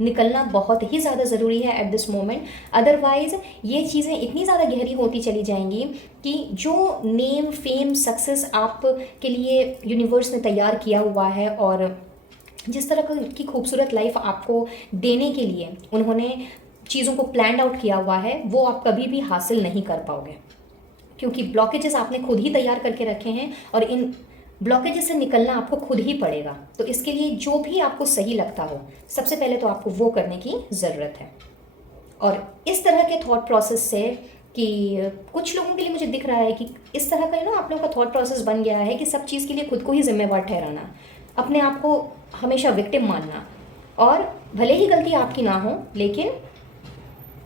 निकलना बहुत ही ज़्यादा ज़रूरी है एट दिस मोमेंट। अदरवाइज़ ये चीज़ें इतनी ज़्यादा गहरी होती चली जाएंगी कि जो नेम, फेम, सक्सेस आप के लिए यूनिवर्स ने तैयार किया हुआ है और जिस तरह की खूबसूरत लाइफ आपको देने के लिए उन्होंने चीज़ों को प्लान आउट किया हुआ है वो आप कभी भी हासिल नहीं कर पाओगे, क्योंकि ब्लॉकेजेस आपने खुद ही तैयार करके रखे हैं और इन ब्लॉकेजेस से निकलना आपको खुद ही पड़ेगा। तो इसके लिए जो भी आपको सही लगता हो सबसे पहले तो आपको वो करने की ज़रूरत है। और इस तरह के थॉट प्रोसेस से कि कुछ लोगों के लिए मुझे दिख रहा है कि इस तरह का आप लोगों का थॉट प्रोसेस बन गया है कि सब चीज़ के लिए खुद को ही जिम्मेवार ठहराना, अपने आप को हमेशा विक्टिम मानना, और भले ही गलती आपकी ना हो लेकिन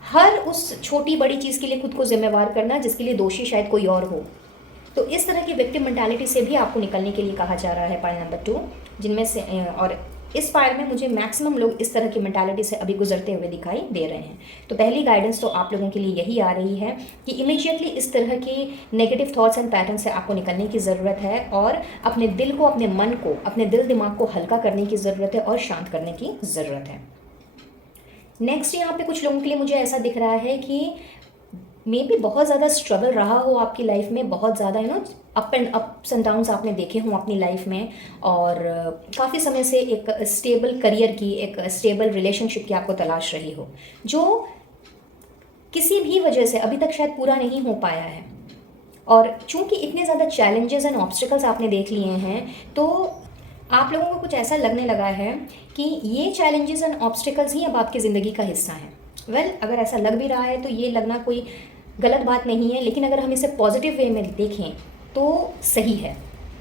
हर उस छोटी बड़ी चीज़ के लिए खुद को जिम्मेवार करना जिसके लिए दोषी शायद कोई और हो। तो इस तरह की विक्टिम मेंटालिटी से भी आपको निकलने के लिए कहा जा रहा है पाइल नंबर 2, जिनमें से और इस पाइल में मुझे मैक्सिमम लोग इस तरह की मेंटालिटी से अभी गुजरते हुए दिखाई दे रहे हैं। तो पहली गाइडेंस तो आप लोगों के लिए यही आ रही है कि इमीडिएटली इस तरह की नेगेटिव थॉट्स एंड पैटर्न से आपको निकलने की ज़रूरत है और अपने दिल को, अपने मन को, अपने दिल दिमाग को हल्का करने की ज़रूरत है और शांत करने की ज़रूरत है। नेक्स्ट यहाँ पे कुछ लोगों के लिए मुझे ऐसा दिख रहा है कि मे बी बहुत ज़्यादा स्ट्रगल रहा हो आपकी लाइफ में, बहुत ज़्यादा अप्स एंड डाउन्स आपने देखे हों अपनी लाइफ में और काफ़ी समय से एक स्टेबल करियर की, एक स्टेबल रिलेशनशिप की आपको तलाश रही हो जो किसी भी वजह से अभी तक शायद पूरा नहीं हो पाया है। और चूँकि इतने ज़्यादा चैलेंजेस एंड ऑब्स्टिकल्स आपने देख लिए हैं तो आप लोगों को कुछ ऐसा लगने लगा है कि ये चैलेंजेस एंड ऑब्स्टिकल्स ही अब आपकी ज़िंदगी का हिस्सा हैं। वेल, अगर ऐसा लग भी रहा है तो ये लगना कोई गलत बात नहीं है, लेकिन अगर हम इसे पॉजिटिव वे में देखें तो सही है।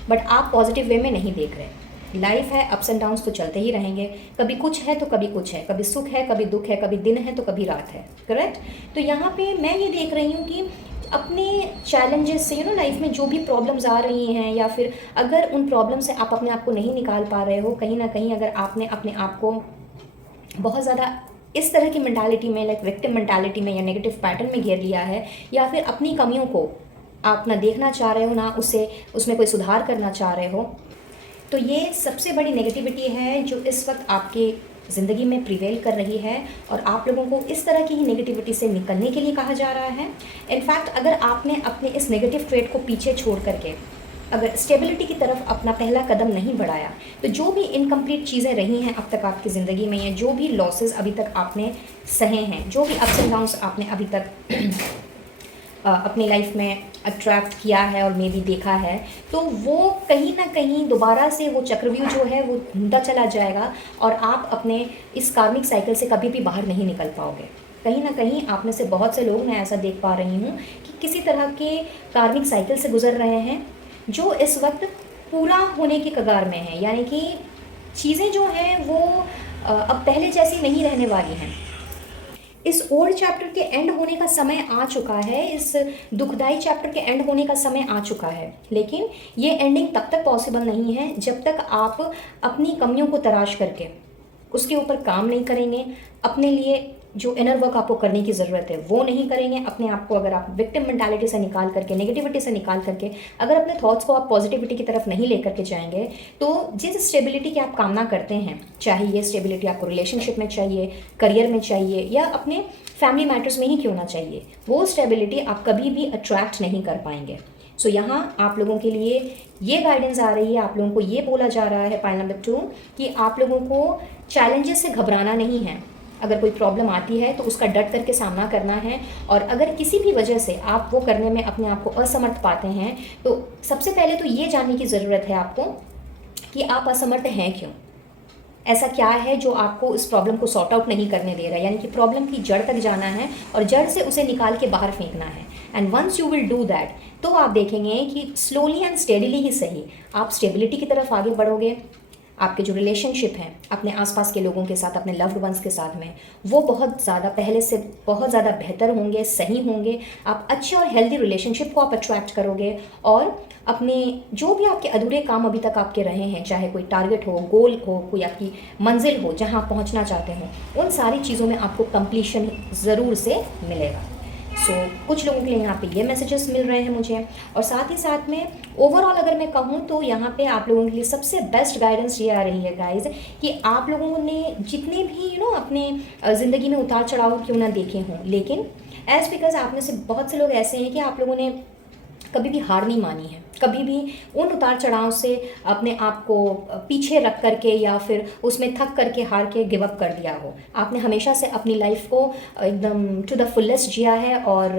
बट आप पॉजिटिव वे में नहीं देख रहे। लाइफ है, अप्स एंड डाउन्स तो चलते ही रहेंगे, कभी कुछ है तो कभी कुछ है, कभी सुख है कभी दुख है, कभी दिन है तो कभी रात है, करेक्ट। तो यहाँ पे मैं ये देख रही हूँ कि अपने चैलेंजेस से लाइफ में जो भी प्रॉब्लम्स आ रही हैं, या फिर अगर उन प्रॉब्लम से आप अपने आप को नहीं निकाल पा रहे हो, कहीं ना कहीं अगर आपने अपने आप को बहुत ज़्यादा इस तरह की मेंटालिटी में, लाइक विक्टिम मेंटालिटी में या नेगेटिव पैटर्न में घेर लिया है, या फिर अपनी कमियों को आप ना देखना चाह रहे हो, ना उसमें कोई सुधार करना चाह रहे हो, तो ये सबसे बड़ी नेगेटिविटी है जो इस वक्त आपके ज़िंदगी में प्रिवेल कर रही है। और आप लोगों को इस तरह की ही नेगेटिविटी से निकलने के लिए कहा जा रहा है। इनफैक्ट अगर आपने अपने इस नेगेटिव ट्रेड को पीछे छोड़ करके अगर स्टेबिलिटी की तरफ अपना पहला कदम नहीं बढ़ाया, तो जो भी इनकम्प्लीट चीज़ें रही हैं अब तक आपकी ज़िंदगी में, या जो भी लॉसेस अभी तक आपने सहे हैं, जो भी अप्स एंड डाउन्स आपने अभी तक अपनी लाइफ में अट्रैक्ट किया है और मे भी देखा है, तो वो कहीं ना कहीं दोबारा से वो चक्रव्यूह जो है वो घूमता चला जाएगा और आप अपने इस कार्मिक साइकिल से कभी भी बाहर नहीं निकल पाओगे। कहीं ना कहीं आप में से बहुत से लोग, मैं ऐसा देख पा रही हूँ कि किसी तरह के कार्मिक साइकिल से गुजर रहे हैं जो इस वक्त पूरा होने की कगार में है, यानी कि चीज़ें जो हैं वो अब पहले जैसी नहीं रहने वाली हैं। इस ओल्ड चैप्टर के एंड होने का समय आ चुका है, इस दुखदाई चैप्टर के एंड होने का समय आ चुका है, लेकिन ये एंडिंग तब तक पॉसिबल नहीं है जब तक आप अपनी कमियों को तराश करके उसके ऊपर काम नहीं करेंगे, अपने लिए जो इनर वर्क आपको करने की ज़रूरत है वो नहीं करेंगे। अपने आप को अगर आप विक्टिम मेंटालिटी से निकाल करके, नेगेटिविटी से निकाल करके, अगर अपने थॉट्स को आप पॉजिटिविटी की तरफ नहीं लेकर के जाएंगे, तो जिस स्टेबिलिटी की आप कामना करते हैं, चाहे ये स्टेबिलिटी आपको रिलेशनशिप में चाहिए, करियर में चाहिए, या अपने फैमिली मैटर्स में ही क्यों ना चाहिए, वो स्टेबिलिटी आप कभी भी अट्रैक्ट नहीं कर पाएंगे। सो यहाँ आप लोगों के लिए ये गाइडेंस आ रही है, आप लोगों को ये बोला जा रहा है पॉइंट नंबर 2 कि आप लोगों को चैलेंजेस से घबराना नहीं है। अगर कोई प्रॉब्लम आती है तो उसका डट करके सामना करना है, और अगर किसी भी वजह से आप वो करने में अपने आप को असमर्थ पाते हैं, तो सबसे पहले तो ये जानने की ज़रूरत है आपको कि आप असमर्थ हैं क्यों। ऐसा क्या है जो आपको इस प्रॉब्लम को सॉर्ट आउट नहीं करने दे रहा है, यानी कि प्रॉब्लम की जड़ तक जाना है और जड़ से उसे निकाल के बाहर फेंकना है। And once you will do that, तो आप देखेंगे कि स्लोली एंड स्टेडीली ही सही आप स्टेबिलिटी की तरफ आगे बढ़ोगे। आपके जो रिलेशनशिप हैं अपने आसपास के लोगों के साथ, अपने लव्ड वंस के साथ में, वो बहुत ज़्यादा पहले से बहुत ज़्यादा बेहतर होंगे, सही होंगे। आप अच्छे और हेल्दी रिलेशनशिप को आप अट्रैक्ट करोगे, और अपने जो भी आपके अधूरे काम अभी तक आपके रहे हैं, चाहे कोई टारगेट हो, गोल हो, कोई आपकी मंजिल हो जहाँ आप पहुँचना चाहते हो, उन सारी चीज़ों में आपको कंप्लीशन ज़रूर से मिलेगा। सो कुछ लोगों के लिए यहाँ पे ये मैसेजेस मिल रहे हैं मुझे, और साथ ही साथ में ओवरऑल अगर मैं कहूँ तो यहाँ पे आप लोगों के लिए सबसे बेस्ट गाइडेंस ये आ रही है गाइज, कि आप लोगों ने जितने भी अपने ज़िंदगी में उतार चढ़ाव क्यों ना देखे हों, लेकिन एज बिकॉज आप में से बहुत से लोग ऐसे हैं कि आप लोगों ने कभी भी हार नहीं मानी है, कभी भी उन उतार चढ़ाव से अपने आप को पीछे रख करके या फिर उसमें थक करके हार के गिव अप कर दिया हो। आपने हमेशा से अपनी लाइफ को एकदम टू द फुलेस्ट जिया है, और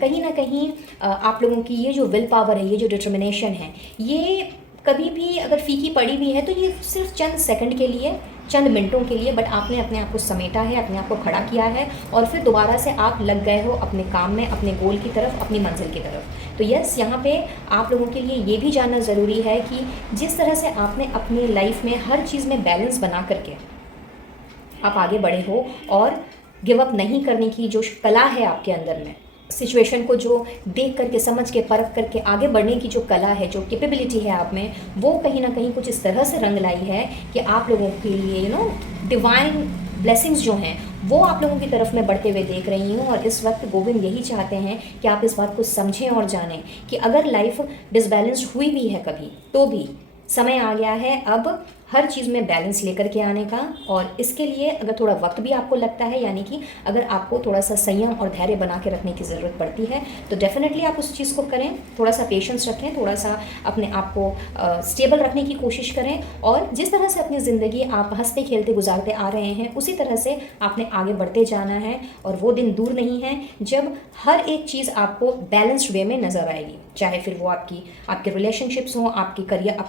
कहीं ना कहीं आप लोगों की ये जो विल पावर है, ये जो डिटर्मिनेशन है, ये कभी भी अगर फीकी पड़ी भी है तो ये सिर्फ चंद सेकंड के लिए, चंद मिनटों के लिए, बट आपने अपने आप को समेटा है, अपने आप को खड़ा किया है, और फिर दोबारा से आप लग गए हो अपने काम में, अपने गोल की तरफ, अपनी मंजिल की तरफ। तो यस, यहाँ पे आप लोगों के लिए ये भी जानना ज़रूरी है कि जिस तरह से आपने अपनी लाइफ में हर चीज़ में बैलेंस बना करके आप आगे बढ़े हो, और गिव अप नहीं करने की जो कला है आपके अंदर में, सिचुएशन को जो देख करके, समझ के, परख करके आगे बढ़ने की जो कला है, जो कैपेबिलिटी है आप में, वो कहीं ना कहीं कुछ इस तरह से रंग लाई है कि आप लोगों के लिए डिवाइन ब्लेसिंग्स जो हैं वो आप लोगों की तरफ में बढ़ते हुए देख रही हूँ। और इस वक्त गोविंद यही चाहते हैं कि आप इस बात को समझें और जानें कि अगर लाइफ डिसबैलेंस्ड हुई भी है कभी, तो भी समय आ गया है अब हर चीज़ में बैलेंस लेकर के आने का। और इसके लिए अगर थोड़ा वक्त भी आपको लगता है, यानी कि अगर आपको थोड़ा सा संयम और धैर्य बना के रखने की ज़रूरत पड़ती है, तो डेफिनेटली आप उस चीज़ को करें, थोड़ा सा पेशेंस रखें, थोड़ा सा अपने आप को स्टेबल रखने की कोशिश करें, और जिस तरह से अपनी ज़िंदगी आप हंसते खेलते गुजारते आ रहे हैं, उसी तरह से आपने आगे बढ़ते जाना है। और वो दिन दूर नहीं है जब हर एक चीज़ आपको बैलेंस्ड वे में नज़र आएगी, चाहे फिर वो आपके रिलेशनशिप्स हो, आपका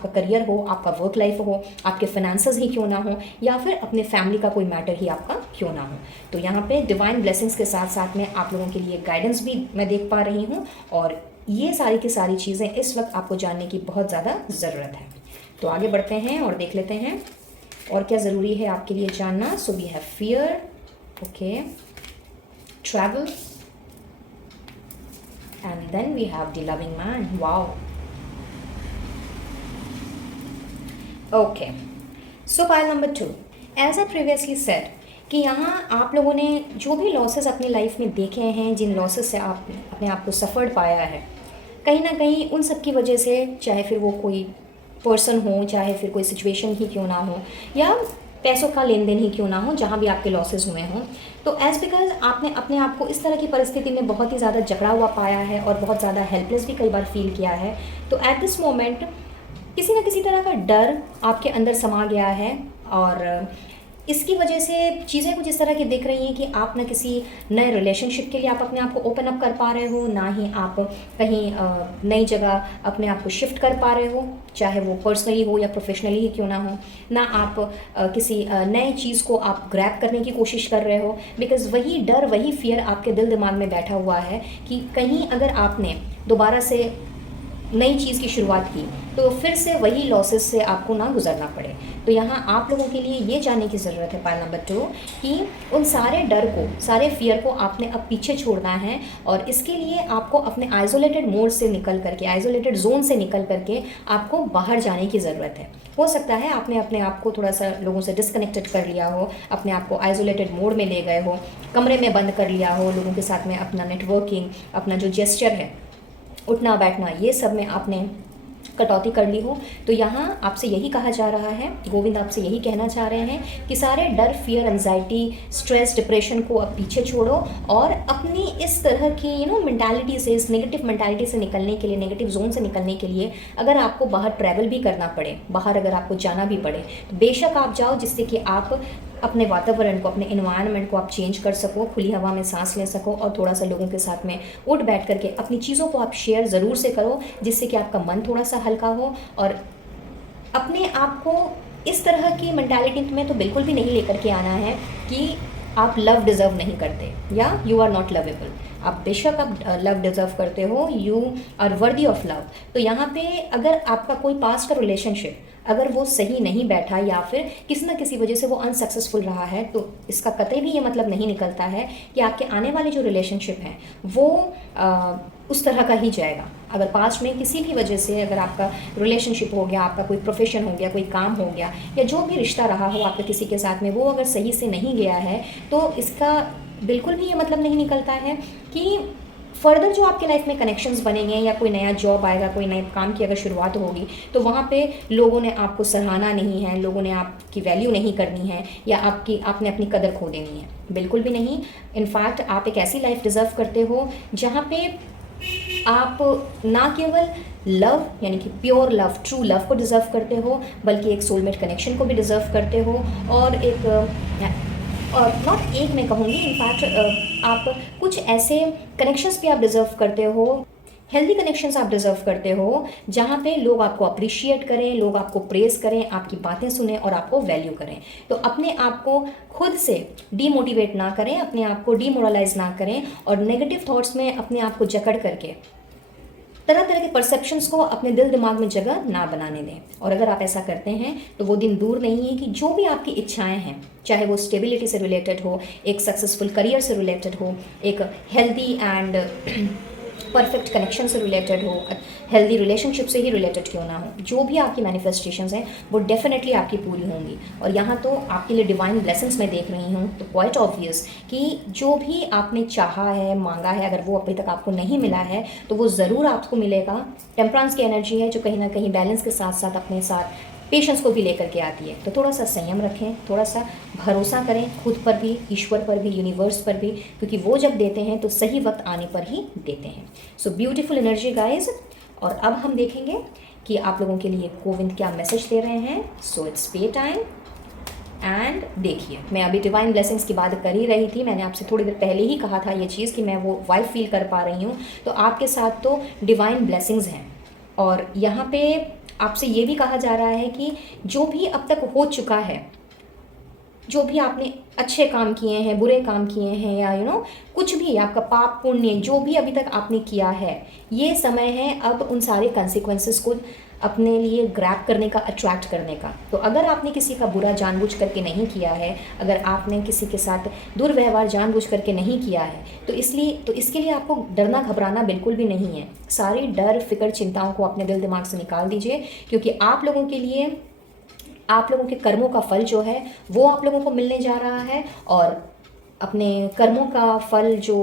करियर हो, आपका वर्क लाइफ हो, आपके फाइनेंसेस ही क्यों ना हो, या फिर अपने फैमिली का कोई मैटर ही आपका क्यों ना हो। तो यहाँ पे डिवाइन ब्लेसिंग्स के साथ साथ में आप लोगों के लिए गाइडेंस भी मैं देख पा रही हूँ, और ये सारी की सारी चीज़ें इस वक्त आपको जानने की बहुत ज़्यादा ज़रूरत है। तो आगे बढ़ते हैं और देख लेते हैं और क्या ज़रूरी है आपके लिए जानना। So we have fear, okay, travel, and then we have the loving man. Wow, okay. So pile number 2, as I previously said कि यहाँ आप लोगों ने जो भी लॉसेस अपनी लाइफ में देखे हैं, जिन लॉसेस से आप अपने आप को सफ़र्ड पाया है, कहीं ना कहीं उन सब की वजह से, चाहे फिर वो कोई पर्सन हो, चाहे फिर कोई सिचुएशन ही क्यों ना हो, या पैसों का लेन देन ही क्यों ना हो, जहाँ भी आपके लॉसेस हुए हों, तो एज बिकॉज आपने अपने आप को इस तरह की परिस्थिति में बहुत ही ज़्यादा जकड़ा हुआ पाया है और बहुत ज़्यादा हेल्पलेस भी कई बार फील किया है, तो एट दिस मोमेंट किसी न किसी तरह का डर आपके अंदर समा गया है और इसकी वजह से चीज़ें कुछ इस तरह की दिख रही हैं कि आप ना किसी नए रिलेशनशिप के लिए आप अपने आप को ओपन अप कर पा रहे हो, ना ही आप कहीं नई जगह अपने आप को शिफ्ट कर पा रहे हो, चाहे वो पर्सनली हो या प्रोफेशनली ही क्यों ना हो, ना आप किसी नए चीज़ को आप ग्रैब करने की कोशिश कर रहे हो, बिकॉज़ वही डर, वही फियर आपके दिल दिमाग में बैठा हुआ है कि कहीं अगर आपने दोबारा से नई चीज़ की शुरुआत की तो फिर से वही लॉसेस से आपको ना गुजरना पड़े। तो यहाँ आप लोगों के लिए ये जानने की ज़रूरत है पाइल नंबर 2 कि उन सारे डर को, सारे फियर को आपने अब पीछे छोड़ना है और इसके लिए आपको अपने आइसोलेटेड मोड से निकल करके, आइसोलेटेड जोन से निकल करके आपको बाहर जाने की ज़रूरत है। हो सकता है आपने अपने आप को थोड़ा सा लोगों से डिस्कनेक्टेड कर लिया हो, अपने आप को आइसोलेटेड मोड में ले गए हो, कमरे में बंद कर लिया हो, लोगों के साथ में अपना नेटवर्किंग, अपना जो जेस्चर है, उठना बैठना, ये सब में आपने कटौती कर ली हो। तो यहाँ आपसे यही कहा जा रहा है, गोविंद आपसे यही कहना चाह रहे हैं कि सारे डर, फियर, एंजाइटी, स्ट्रेस, डिप्रेशन को अब पीछे छोड़ो और अपनी इस तरह की मेंटालिटी से, इस नेगेटिव मेंटालिटी से निकलने के लिए, नेगेटिव जोन से निकलने के लिए अगर आपको बाहर ट्रैवल भी करना पड़े, बाहर अगर आपको जाना भी पड़े, तो बेशक आप जाओ, जिससे कि आप अपने वातावरण को, अपने एनवायरनमेंट को आप चेंज कर सको, खुली हवा में सांस ले सको और थोड़ा सा लोगों के साथ में उठ बैठ करके अपनी चीज़ों को आप शेयर ज़रूर से करो, जिससे कि आपका मन थोड़ा सा हल्का हो। और अपने आप को इस तरह की मेंटालिटी में तो बिल्कुल भी नहीं लेकर के आना है कि आप लव डिज़र्व नहीं करते या यू आर नॉट लवेबल। आप बेशक आप लव डिज़र्व करते हो, you are worthy of love. तो यहाँ पे अगर आपका कोई पास्ट का रिलेशनशिप अगर वो सही नहीं बैठा या फिर किसी न किसी वजह से वो अनसक्सेसफुल रहा है, तो इसका कतई भी ये मतलब नहीं निकलता है कि आपके आने वाले जो रिलेशनशिप हैं वो उस तरह का ही जाएगा। अगर पास्ट में किसी भी वजह से अगर आपका रिलेशनशिप हो गया, आपका कोई प्रोफेशन हो गया, कोई काम हो गया, या जो भी रिश्ता रहा हो आपका किसी के साथ में, वो अगर सही से नहीं गया है, तो इसका बिल्कुल भी ये मतलब नहीं निकलता है कि फर्दर जो आपके लाइफ में कनेक्शंस बनेंगे या कोई नया जॉब आएगा, कोई नए काम की अगर शुरुआत होगी, तो वहाँ पे लोगों ने आपको सराहना नहीं है, लोगों ने आपकी वैल्यू नहीं करनी है या आपने अपनी कदर खो देनी है, बिल्कुल भी नहीं। इनफैक्ट आप एक ऐसी लाइफ डिज़र्व करते हो जहाँ पे आप ना केवल लव यानी कि प्योर लव, ट्रू लव को डिज़र्व करते हो, बल्कि एक सोलमेट कनेक्शन को भी डिज़र्व करते हो और नॉट एक मैं कहूँगी, इनफैक्ट आप कुछ ऐसे कनेक्शंस भी आप डिज़र्व करते हो, हेल्दी कनेक्शंस आप डिज़र्व करते हो, जहाँ पे लोग आपको अप्रिशिएट करें, लोग आपको प्रेज़ करें, आपकी बातें सुनें और आपको वैल्यू करें। तो अपने आप को खुद से डीमोटिवेट ना करें, अपने आप को डीमोरलाइज ना करें और नेगेटिव थॉट्स में अपने आप को जकड़ करके तरह तरह के परसेप्शंस को अपने दिल दिमाग में जगह ना बनाने दें। और अगर आप ऐसा करते हैं तो वो दिन दूर नहीं है कि जो भी आपकी इच्छाएं हैं, चाहे वो स्टेबिलिटी से रिलेटेड हो, एक सक्सेसफुल करियर से रिलेटेड हो, एक हेल्दी एंड परफेक्ट कनेक्शन से रिलेटेड हो, हेल्दी रिलेशनशिप से ही रिलेटेड क्यों ना हो, जो भी आपकी मैनिफेस्टेशंस हैं वो डेफिनेटली आपकी पूरी होंगी। और यहाँ तो आपके लिए डिवाइन ब्लेसिंग्स मैं देख रही हूँ, तो क्वाइट ऑब्वियस कि जो भी आपने चाहा है, मांगा है, अगर वो अभी तक आपको नहीं मिला है तो वो ज़रूर आपको मिलेगा। टेम्परेंस की एनर्जी है जो कहीं ना कहीं बैलेंस के साथ साथ अपने साथ पेशेंस को भी लेकर के आती है। तो थोड़ा सा संयम रखें, थोड़ा सा भरोसा करें खुद पर भी, ईश्वर पर भी, यूनिवर्स पर भी, क्योंकि वो जब देते हैं तो सही वक्त आने पर ही देते हैं। So beautiful energy guys. और अब हम देखेंगे कि आप लोगों के लिए गोविंद क्या मैसेज दे रहे हैं। सो इट्स पे टाइम एंड देखिए, मैं अभी डिवाइन ब्लेसिंग्स की बात कर ही रही थी, मैंने आपसे थोड़ी देर पहले ही कहा था ये चीज़ कि मैं वो वाइब फील कर पा रही हूँ। तो आपके साथ तो डिवाइन ब्लेसिंग्स हैं और यहाँ पे आपसे ये भी कहा जा रहा है कि जो भी अब तक हो चुका है जो भी आपने अच्छे काम किए हैं, बुरे काम किए हैं, या कुछ भी आपका पाप पुण्य जो भी अभी तक आपने किया है, ये समय है अब उन सारे कंसिक्वेंसेस को अपने लिए ग्रैब करने का, अट्रैक्ट करने का। तो अगर आपने किसी का बुरा जानबूझ करके नहीं किया है, अगर आपने किसी के साथ दुर्व्यवहार जानबूझ करके नहीं किया है, तो इसके लिए आपको डरना घबराना बिल्कुल भी नहीं है। सारी डर फिक्र चिंताओं को अपने दिल दिमाग से निकाल दीजिए, क्योंकि आप लोगों के लिए, आप लोगों के कर्मों का फल जो है वो आप लोगों को मिलने जा रहा है। और अपने कर्मों का फल जो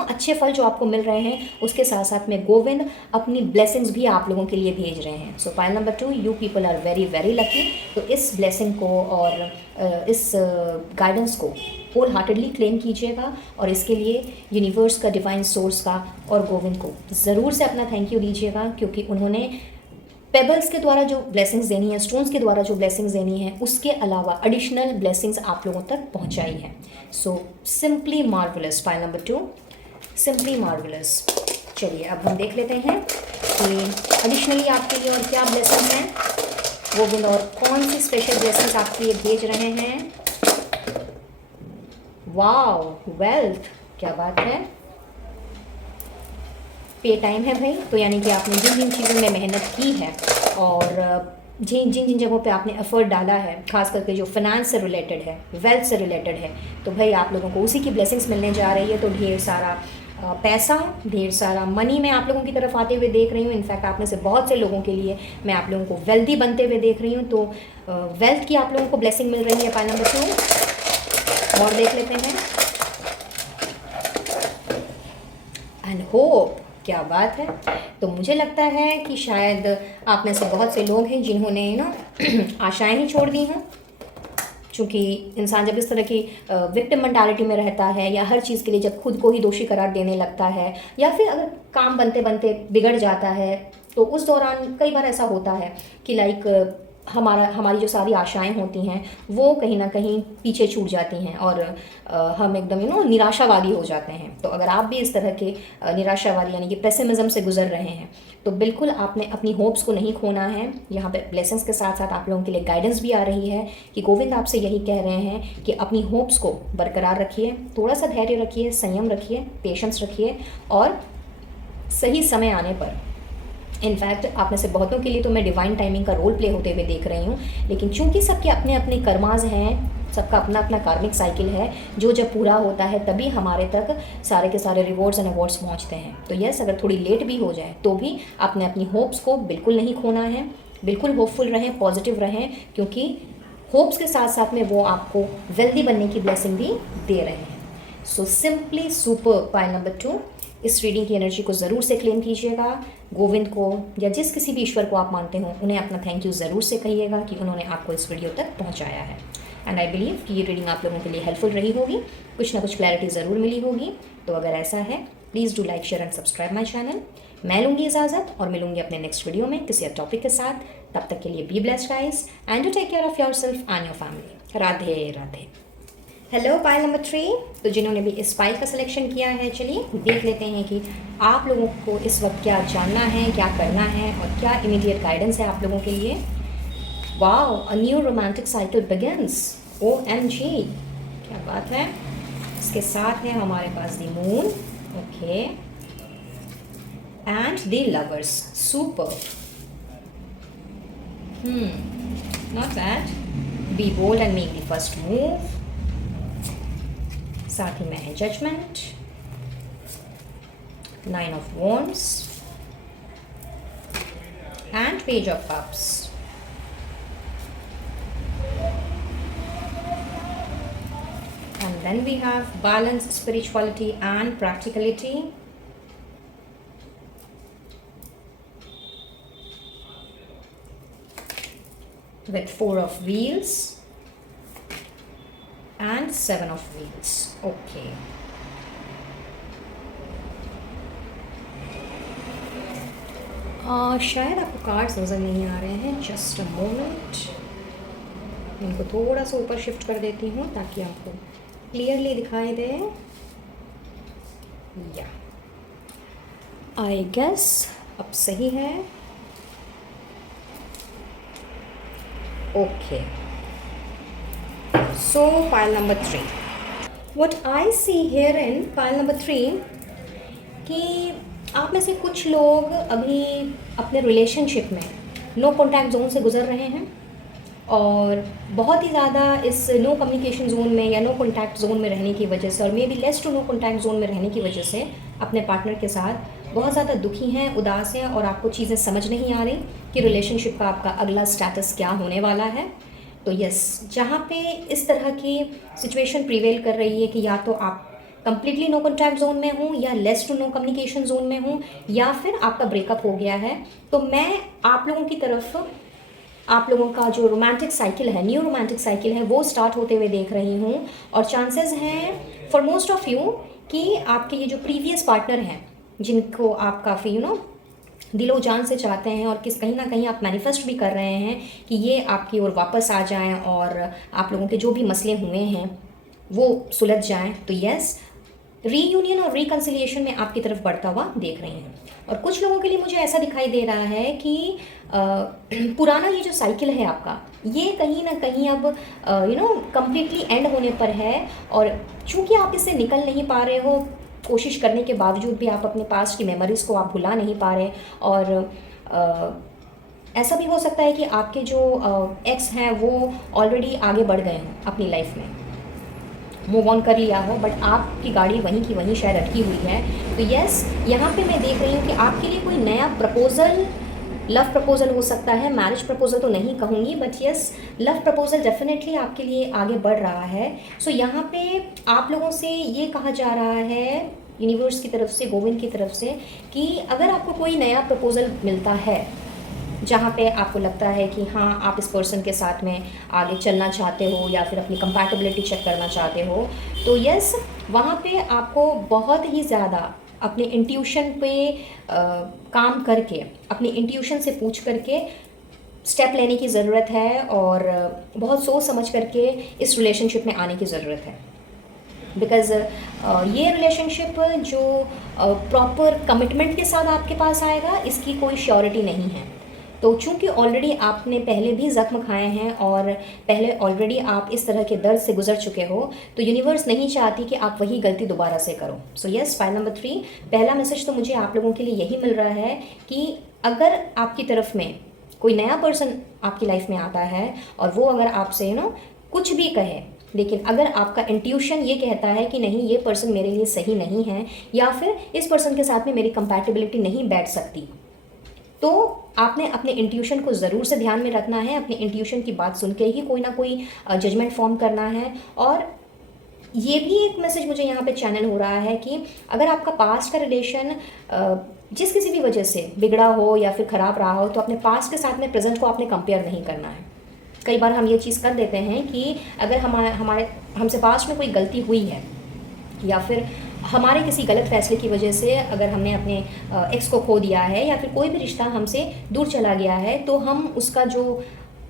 अच्छे फल जो आपको मिल रहे हैं, उसके साथ साथ में गोविंद अपनी ब्लेसिंग्स भी आप लोगों के लिए भेज रहे हैं। So pile number 2, you people are very very lucky. तो इस ब्लेसिंग को और इस गाइडेंस को होल हार्टेडली क्लेम कीजिएगा, और इसके लिए यूनिवर्स का, डिवाइन सोर्स का और गोविंद को ज़रूर से अपना थैंक यू दीजिएगा, क्योंकि उन्होंने पेबल्स के द्वारा जो ब्लेसिंग्स देनी है, स्टोन्स के द्वारा जो ब्लेसिंग्स देनी है, उसके अलावा एडिशनल ब्लेसिंग्स आप लोगों तक पहुंचाई है। So simply marvellous, pile number 2, simply marvellous. चलिए अब हम देख लेते हैं कि एडिशनली आपके लिए और क्या ब्लेसिंग है गोविंद, और कौन सी स्पेशल ब्लेसिंग्स आपके लिए भेज रहे हैं। वाओ, वेल्थ, क्या बात है। पे टाइम है भाई, तो यानी कि आपने जिन जिन चीज़ों में मेहनत की है और जिन जिन जगहों पे आपने एफर्ट डाला है, खास करके जो फाइनेंस से रिलेटेड है, वेल्थ से रिलेटेड है, तो भाई आप लोगों को उसी की ब्लेसिंग्स मिलने जा रही है। तो ढेर सारा पैसा, ढेर सारा मनी मैं आप लोगों की तरफ आते हुए देख रही हूँ। इनफैक्ट आप में से बहुत से लोगों के लिए मैं आप लोगों को वेल्दी बनते हुए देख रही हूँ। तो वेल्थ की आप लोगों को ब्लेसिंग मिल रही है, पाइल नंबर 2। और देख लेते हैं, एंड होप, क्या बात है। तो मुझे लगता है कि शायद आप में से बहुत से लोग हैं जिन्होंने आशाएं ही छोड़ दी हैं, क्योंकि इंसान जब इस तरह की विक्टिम मेंटालिटी में रहता है, या हर चीज़ के लिए जब खुद को ही दोषी करार देने लगता है, या फिर अगर काम बनते बनते बिगड़ जाता है, तो उस दौरान कई बार ऐसा होता है कि हमारी जो सारी आशाएं होती हैं वो कहीं ना कहीं पीछे छूट जाती हैं, और हम एकदम निराशावादी हो जाते हैं। तो अगर आप भी इस तरह के निराशावादी यानी कि पेसिमिज्म से गुजर रहे हैं, तो बिल्कुल आपने अपनी होप्स को नहीं खोना है। यहाँ पे ब्लेसिंग्स के साथ साथ आप लोगों के लिए गाइडेंस भी आ रही है कि गोविंद आपसे यही कह रहे हैं कि अपनी होप्स को बरकरार रखिए, थोड़ा सा धैर्य रखिए, संयम रखिए, पेशेंस रखिए, और सही समय आने पर, इनफैक्ट आप में से बहुतों के लिए तो मैं डिवाइन टाइमिंग का रोल प्ले होते हुए देख रही हूँ, लेकिन चूंकि सबके अपने अपने कर्माज हैं, सबका अपना अपना कार्मिक साइकिल है, जो जब पूरा होता है तभी हमारे तक सारे के सारे रिवॉर्ड्स एंड अवार्ड्स पहुँचते हैं। तो यस, अगर थोड़ी लेट भी हो जाए तो भी आपने अपनी होप्स को बिल्कुल नहीं खोना है, बिल्कुल होपफुल रहें, पॉजिटिव रहें, क्योंकि होप्स के साथ साथ में वो आपको वेल्दी बनने की ब्लेसिंग भी दे रहे हैं। So simply super, pile number 2। इस रीडिंग की एनर्जी को ज़रूर से क्लेम कीजिएगा। गोविंद को या जिस किसी भी ईश्वर को आप मानते हो, उन्हें अपना थैंक यू ज़रूर से कहिएगा कि उन्होंने आपको इस वीडियो तक पहुंचाया है। एंड आई बिलीव कि ये रीडिंग आप लोगों के लिए हेल्पफुल रही होगी, कुछ ना कुछ क्लैरिटी ज़रूर मिली होगी। तो अगर ऐसा है, please do like, share and subscribe my channel. मैं लूँगी इजाज़त और मिलूंगी अपने नेक्स्ट वीडियो में किसी टॉपिक के साथ। तब तक के लिए be blessed guys, and do take care of your self and your family. Radhe Radhe. Hello pile number 3। तो जिन्होंने भी इस पाइल का सिलेक्शन किया है, चलिए देख लेते हैं कि आप लोगों को इस वक्त क्या जानना है, क्या करना है, और क्या इमीडिएट गाइडेंस है आप लोगों के लिए। Wow, a new romantic cycle begins. OMG, क्या बात है। इसके साथ है हमारे पास the moon, okay, and the lovers. Super, not bad. Be bold and make the first move. साथ ही में है judgement, 9 of wands and page of cups. And then we have balance, spirituality and practicality. With 4 of wheels and 7 of wheels. Okay. शायद आपको cards नज़र नहीं आ रहे हैं, जस्ट अ मोमेंट। इनको थोड़ा सा ऊपर शिफ्ट कर देती हूँ ताकि आपको क्लियरली दिखाई दे। या आई गेस अब सही है। Okay, So pile number 3. What I see here in pile number 3 कि आप में से कुछ लोग अभी अपने रिलेशनशिप में नो कॉन्टैक्ट जोन से गुजर रहे हैं और बहुत ही ज़्यादा इस नो कम्युनिकेशन जोन में या नो कॉन्टैक्ट जोन में रहने की वजह से और maybe less to no contact zone में रहने की वजह से अपने पार्टनर के साथ बहुत ज़्यादा दुखी हैं, उदास हैं और आपको चीज़ें समझ नहीं आ रही कि रिलेशनशिप का आपका अगला स्टेटस क्या होने वाला है। तो यस, जहाँ पे इस तरह की सिचुएशन प्रिवेल कर रही है कि या तो आप कंप्लीटली नो कॉन्टैक्ट जोन में हूँ या less to no communication zone में हूँ या फिर आपका ब्रेकअप हो गया है, तो मैं आप लोगों की तरफ आप लोगों का जो रोमांटिक साइकिल है, न्यू रोमांटिक साइकिल है, वो स्टार्ट होते हुए देख रही हूँ। और चांसेस हैं फॉर मोस्ट ऑफ यू कि आपके ये जो प्रीवियस पार्टनर हैं जिनको आप काफ़ी दिलो जान से चाहते हैं और कहीं ना कहीं आप मैनिफेस्ट भी कर रहे हैं कि ये आपकी ओर वापस आ जाएं और आप लोगों के जो भी मसले हुए हैं वो सुलझ जाएं, तो यस, रीयूनियन और रिकन्सिलिएशन में आपकी तरफ बढ़ता हुआ देख रही हैं। और कुछ लोगों के लिए मुझे ऐसा दिखाई दे रहा है कि पुराना ये जो साइकिल है आपका, ये कहीं ना कहीं अब कम्प्लीटली एंड होने पर है। और चूंकि आप इससे निकल नहीं पा रहे हो, कोशिश करने के बावजूद भी आप अपने पास्ट की मेमोरीज़ को आप भुला नहीं पा रहे, और ऐसा भी हो सकता है कि आपके जो एक्स हैं वो ऑलरेडी आगे बढ़ गए हों अपनी लाइफ में, मूव ऑन कर लिया हो, बट आपकी गाड़ी वहीं की वहीं शायद अटकी हुई है। तो यस, यहाँ पे मैं देख रही हूँ कि आपके लिए कोई नया प्रपोज़ल, लव प्रपोज़ल हो सकता है, मैरिज प्रपोज़ल तो नहीं कहूँगी, but yes, love proposal definitely आपके लिए आगे बढ़ रहा है। सो यहाँ पे आप लोगों से ये कहा जा रहा है यूनिवर्स की तरफ से, गोविंद की तरफ से, कि अगर आपको कोई नया प्रपोज़ल मिलता है जहाँ पे आपको लगता है कि हाँ, आप इस पर्सन के साथ में आगे चलना चाहते हो या फिर अपनी कंपैटिबिलिटी चेक करना चाहते हो, तो यस, वहाँ पे आपको बहुत ही ज़्यादा अपने इंट्यूशन पे काम करके, अपनी इंट्यूशन से पूछ करके स्टेप लेने की ज़रूरत है और बहुत सोच समझ करके इस रिलेशनशिप में आने की ज़रूरत है। बिकॉज़ ये रिलेशनशिप जो प्रॉपर कमिटमेंट के साथ आपके पास आएगा, इसकी कोई श्योरिटी नहीं है। तो चूंकि ऑलरेडी आपने पहले भी ज़ख्म खाए हैं और पहले ऑलरेडी आप इस तरह के दर्द से गुजर चुके हो, तो यूनिवर्स नहीं चाहती कि आप वही गलती दोबारा से करो। सो यस, फाइल नंबर 3, पहला मैसेज तो मुझे आप लोगों के लिए यही मिल रहा है कि अगर आपकी तरफ में कोई नया पर्सन आपकी लाइफ में आता है और वो अगर आपसे कुछ भी कहे, लेकिन अगर आपका इंट्यूशन ये कहता है कि नहीं, ये पर्सन मेरे लिए सही नहीं है या फिर इस पर्सन के साथ में मेरी कंपैटिबिलिटी नहीं बैठ सकती, तो आपने अपने इंट्यूशन को ज़रूर से ध्यान में रखना है। अपने इंट्यूशन की बात सुन के ही कोई ना कोई जजमेंट फॉर्म करना है। और ये भी एक मैसेज मुझे यहाँ पे चैनल हो रहा है कि अगर आपका पास्ट का रिलेशन जिस किसी भी वजह से बिगड़ा हो या फिर ख़राब रहा हो, तो अपने पास्ट के साथ में प्रेजेंट को आपने कंपेयर नहीं करना है। कई बार हम ये चीज़ कर देते हैं कि अगर हमसे पास्ट में कोई गलती हुई है या फिर हमारे किसी गलत फैसले की वजह से अगर हमने अपने एक्स को खो दिया है या फिर कोई भी रिश्ता हमसे दूर चला गया है, तो हम उसका जो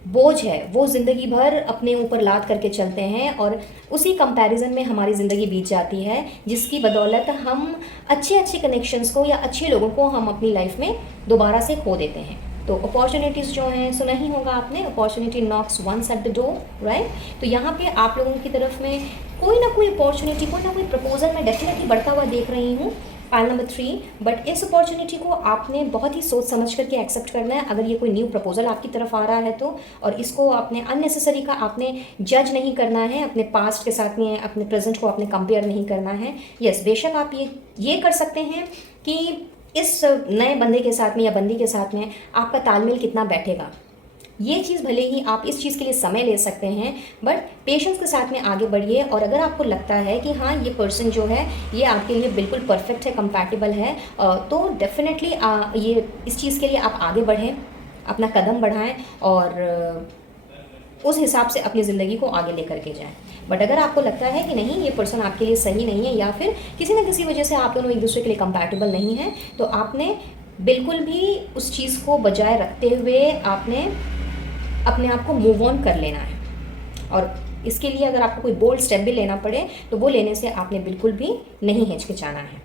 बोझ है वो ज़िंदगी भर अपने ऊपर लाद करके चलते हैं और उसी कंपैरिजन में हमारी ज़िंदगी बीत जाती है, जिसकी बदौलत हम अच्छे कनेक्शंस को या अच्छे लोगों को हम अपनी लाइफ में दोबारा से खो देते हैं। तो अपॉर्चुनिटीज़ जो हैं, सुना ही होगा आपने, opportunity knocks once at the door, right. तो यहाँ पे आप लोगों की तरफ में कोई ना कोई अपॉर्चुनिटी, कोई ना कोई प्रपोजल मैं डेफिनेटली बढ़ता हुआ देख रही हूँ, पाइल नंबर 3। बट इस अपॉर्चुनिटी को आपने बहुत ही सोच समझ करके एक्सेप्ट करना है, अगर ये कोई न्यू प्रपोजल आपकी तरफ आ रहा है तो। और इसको आपने अननेसेसरी का आपने जज नहीं करना है, अपने पास्ट के साथ में अपने प्रेजेंट को आपने कंपेयर नहीं करना है। यस, बेशक आप ये कर सकते हैं कि इस नए बंदे के साथ में या बंदी के साथ में आपका तालमेल कितना बैठेगा, ये चीज़ भले ही आप इस चीज़ के लिए समय ले सकते हैं, बट पेशेंस के साथ में आगे बढ़िए। और अगर आपको लगता है कि हाँ, ये पर्सन जो है ये आपके लिए बिल्कुल परफेक्ट है, कंपैटिबल है, तो डेफिनेटली ये इस चीज़ के लिए आप आगे बढ़ें, अपना कदम बढ़ाएं और उस हिसाब से अपनी ज़िंदगी को आगे लेकर के जाएं। बट अगर आपको लगता है कि नहीं, ये पर्सन आपके लिए सही नहीं है या फिर किसी न किसी वजह से आप दोनों एक दूसरे के लिए कंपैटिबल नहीं हैं, तो आपने बिल्कुल भी उस चीज़ को बजाय रखते हुए आपने अपने आप को मूव ऑन कर लेना है। और इसके लिए अगर आपको कोई बोल्ड स्टेप भी लेना पड़े तो वो लेने से आपने बिल्कुल भी नहीं हिचकिचाना है।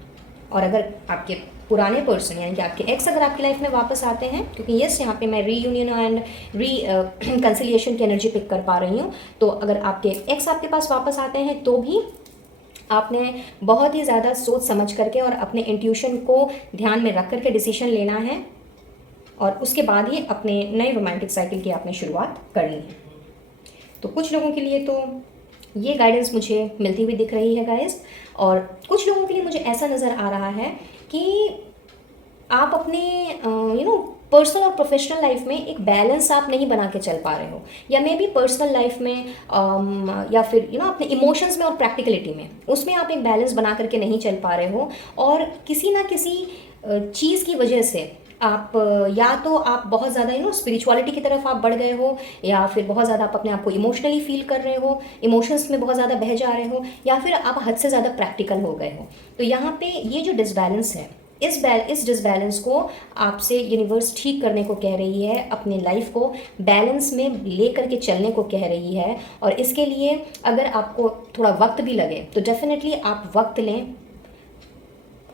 और अगर आपके पुराने पर्सन यानी कि आपके एक्स अगर आपकी लाइफ में वापस आते हैं, क्योंकि यस यहाँ पे मैं रीयूनियन एंड कंसिलिएशन की एनर्जी पिक कर पा रही हूँ, तो अगर आपके एक्स आपके पास वापस आते हैं तो भी आपने बहुत ही ज़्यादा सोच समझ करके और अपने इंट्यूशन को ध्यान में रख करके डिसीजन लेना है, और उसके बाद ही अपने नए रोमांटिक साइकिल की आपने शुरुआत करनी है। तो कुछ लोगों के लिए तो ये गाइडेंस मुझे मिलती हुई दिख रही है गाइस, और कुछ लोगों के लिए मुझे ऐसा नज़र आ रहा है कि आप अपने पर्सनल और प्रोफेशनल लाइफ में एक बैलेंस आप नहीं बना के चल पा रहे हो, या मे बी पर्सनल लाइफ में या फिर अपने इमोशंस में और प्रैक्टिकलिटी में, उसमें आप एक बैलेंस बना करके नहीं चल पा रहे हो, और किसी ना किसी चीज़ की वजह से आप या तो आप बहुत ज़्यादा स्पिरिचुअलिटी की तरफ आप बढ़ गए हो, या फिर बहुत ज़्यादा आप अपने आप को इमोशनली फील कर रहे हो, इमोशंस में बहुत ज़्यादा बह जा रहे हो, या फिर आप हद से ज़्यादा प्रैक्टिकल हो गए हो। तो यहाँ पे ये जो डिसबैलेंस है, इस डिसबैलेंस को आपसे यूनिवर्स ठीक करने को कह रही है, अपने लाइफ को बैलेंस में ले करके चलने को कह रही है। और इसके लिए अगर आपको थोड़ा वक्त भी लगे तो डेफिनेटली आप वक्त लें।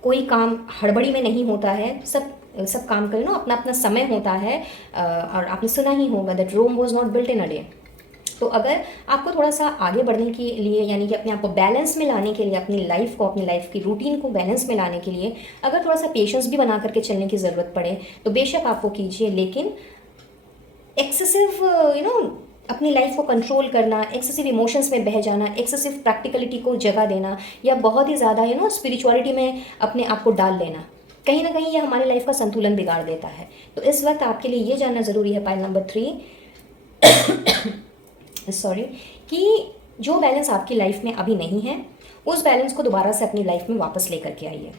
कोई काम हड़बड़ी में नहीं होता है, सब काम करें अपना अपना समय होता है। और आपने सुना ही होगा that Rome was not built in a day. तो अगर आपको थोड़ा सा आगे बढ़ने के लिए, यानी कि अपने आप को बैलेंस में लाने के लिए, अपनी लाइफ की रूटीन को बैलेंस में लाने के लिए अगर थोड़ा सा पेशेंस भी बना करके चलने की ज़रूरत पड़े तो बेशक आप वो कीजिए, लेकिन एक्सेसिव अपनी लाइफ को कंट्रोल करना, एक्सेसिव इमोशंस में बह जाना, एक्सेसिव प्रैक्टिकलिटी को जगह देना, या बहुत ही ज़्यादा स्पिरिचुअलिटी में अपने आप को डाल लेना, कहीं ना कहीं ये हमारी लाइफ का संतुलन बिगाड़ देता है। तो इस वक्त आपके लिए ये जानना ज़रूरी है, पाइल नंबर 3 सॉरी, कि जो बैलेंस आपकी लाइफ में अभी नहीं है उस बैलेंस को दोबारा से अपनी लाइफ में वापस लेकर के आइए,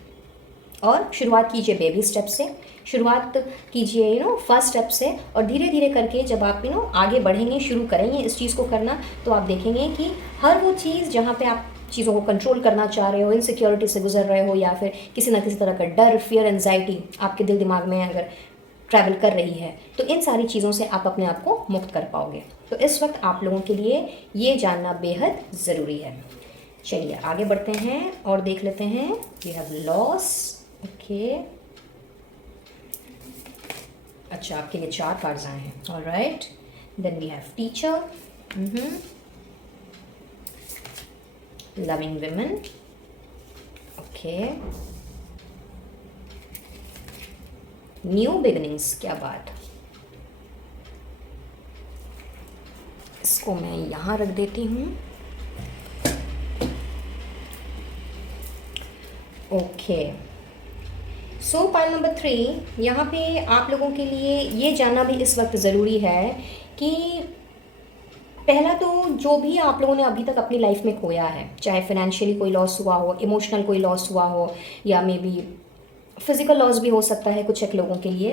और शुरुआत कीजिए बेबी स्टेप से, शुरुआत कीजिए फर्स्ट स्टेप से, और धीरे धीरे करके जब आप आगे बढ़ेंगे, शुरू करेंगे इस चीज़ को करना, तो आप देखेंगे कि हर वो चीज़ जहाँ पे आप चीज़ों को कंट्रोल करना चाह रहे हो, इनसिक्योरिटी से गुजर रहे हो, या फिर किसी ना किसी तरह का डर, फियर, एंजाइटी आपके दिल दिमाग में अगर ट्रैवल कर रही है, तो इन सारी चीज़ों से आप अपने आप को मुक्त कर पाओगे। तो इस वक्त आप लोगों के लिए ये जानना बेहद ज़रूरी है। चलिए आगे बढ़ते हैं और देख लेते हैं। वी हैव लॉस, ओके, अच्छा आपके लिए 4 कार्ड्स आए हैं, alright. Then we have teacher, loving women, okay, new beginnings, क्या बात। इसको मैं यहाँ रख देती हूँ, ओके। सो पाइल नंबर 3, यहाँ पे आप लोगों के लिए ये जानना भी इस वक्त ज़रूरी है कि पहला तो जो भी आप लोगों ने अभी तक अपनी लाइफ में खोया है, चाहे फाइनेंशियली कोई लॉस हुआ हो, इमोशनल कोई लॉस हुआ हो, या मे बी फिज़िकल लॉस भी हो सकता है कुछ एक लोगों के लिए,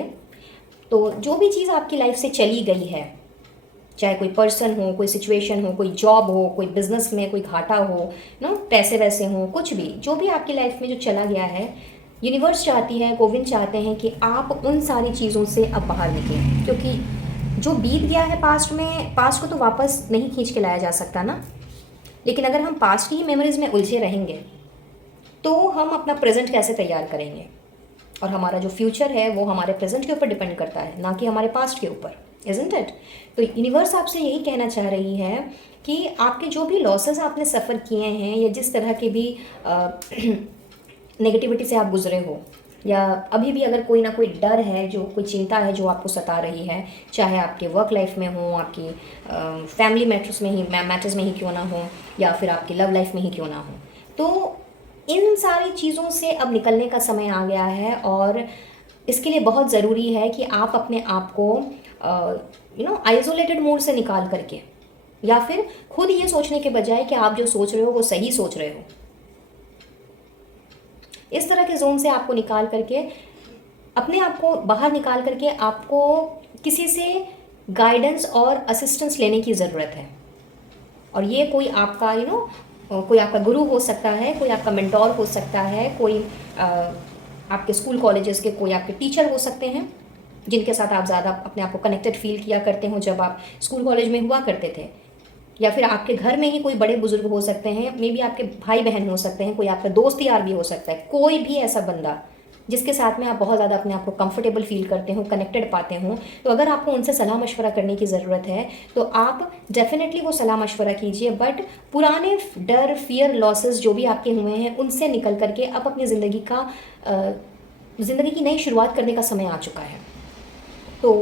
तो जो भी चीज़ आपकी लाइफ से चली गई है, चाहे कोई पर्सन हो, कोई सिचुएशन हो, कोई जॉब हो, कोई बिजनेस में कोई घाटा हो, पैसे वैसे हों, कुछ भी जो भी आपकी लाइफ में जो चला गया है, यूनिवर्स चाहती है, गोविंद चाहते हैं कि आप उन सारी चीज़ों से अब बाहर निकलें, क्योंकि जो बीत गया है पास्ट में, पास्ट को तो वापस नहीं खींच के लाया जा सकता ना। लेकिन अगर हम पास्ट की ही मेमोरीज में उलझे रहेंगे तो हम अपना प्रेजेंट कैसे तैयार करेंगे, और हमारा जो फ्यूचर है वो हमारे प्रेजेंट के ऊपर डिपेंड करता है, ना कि हमारे पास्ट के ऊपर, इज़न्ट इट। तो यूनिवर्स आपसे यही कहना चाह रही है कि आपके जो भी लॉसेस आपने सफ़र किए हैं, या जिस तरह के भी नेगेटिविटी से आप गुजरे हो, या अभी भी अगर कोई ना कोई डर है, जो कोई चिंता है जो आपको सता रही है, चाहे आपके वर्क लाइफ में हो, आपकी फैमिली मैटर्स में ही क्यों ना हो, या फिर आपकी लव लाइफ में ही क्यों ना हो, तो इन सारी चीज़ों से अब निकलने का समय आ गया है। और इसके लिए बहुत ज़रूरी है कि आप अपने आप को आइसोलेटेड मोड से निकाल करके, या फिर खुद ये सोचने के बजाय कि आप जो सोच रहे हो वो सही सोच रहे हो, इस तरह के जोन से आपको निकाल करके, अपने आप को बाहर निकाल करके आपको किसी से गाइडेंस और असिस्टेंस लेने की ज़रूरत है। और ये कोई आपका कोई आपका गुरु हो सकता है, कोई आपका मेंटोर हो सकता है, कोई आपके स्कूल कॉलेजेस के कोई आपके टीचर हो सकते हैं, जिनके साथ आप ज़्यादा अपने आप को कनेक्टेड फील किया करते हो जब आप स्कूल कॉलेज में हुआ करते थे, या फिर आपके घर में ही कोई बड़े बुजुर्ग हो सकते हैं, मे बी आपके भाई बहन हो सकते हैं, कोई आपका दोस्त यार भी हो सकता है, कोई भी ऐसा बंदा जिसके साथ में आप बहुत ज़्यादा अपने आप को कंफर्टेबल फील करते हो, कनेक्टेड पाते हो, तो अगर आपको उनसे सलाह मशवरा करने की ज़रूरत है तो आप डेफिनेटली वो सलाह मशवरा कीजिए। बट पुराने डर, फियर, लॉसेस जो भी आपके हुए हैं उनसे निकल करके अब अपनी ज़िंदगी की नई शुरुआत करने का समय आ चुका है। तो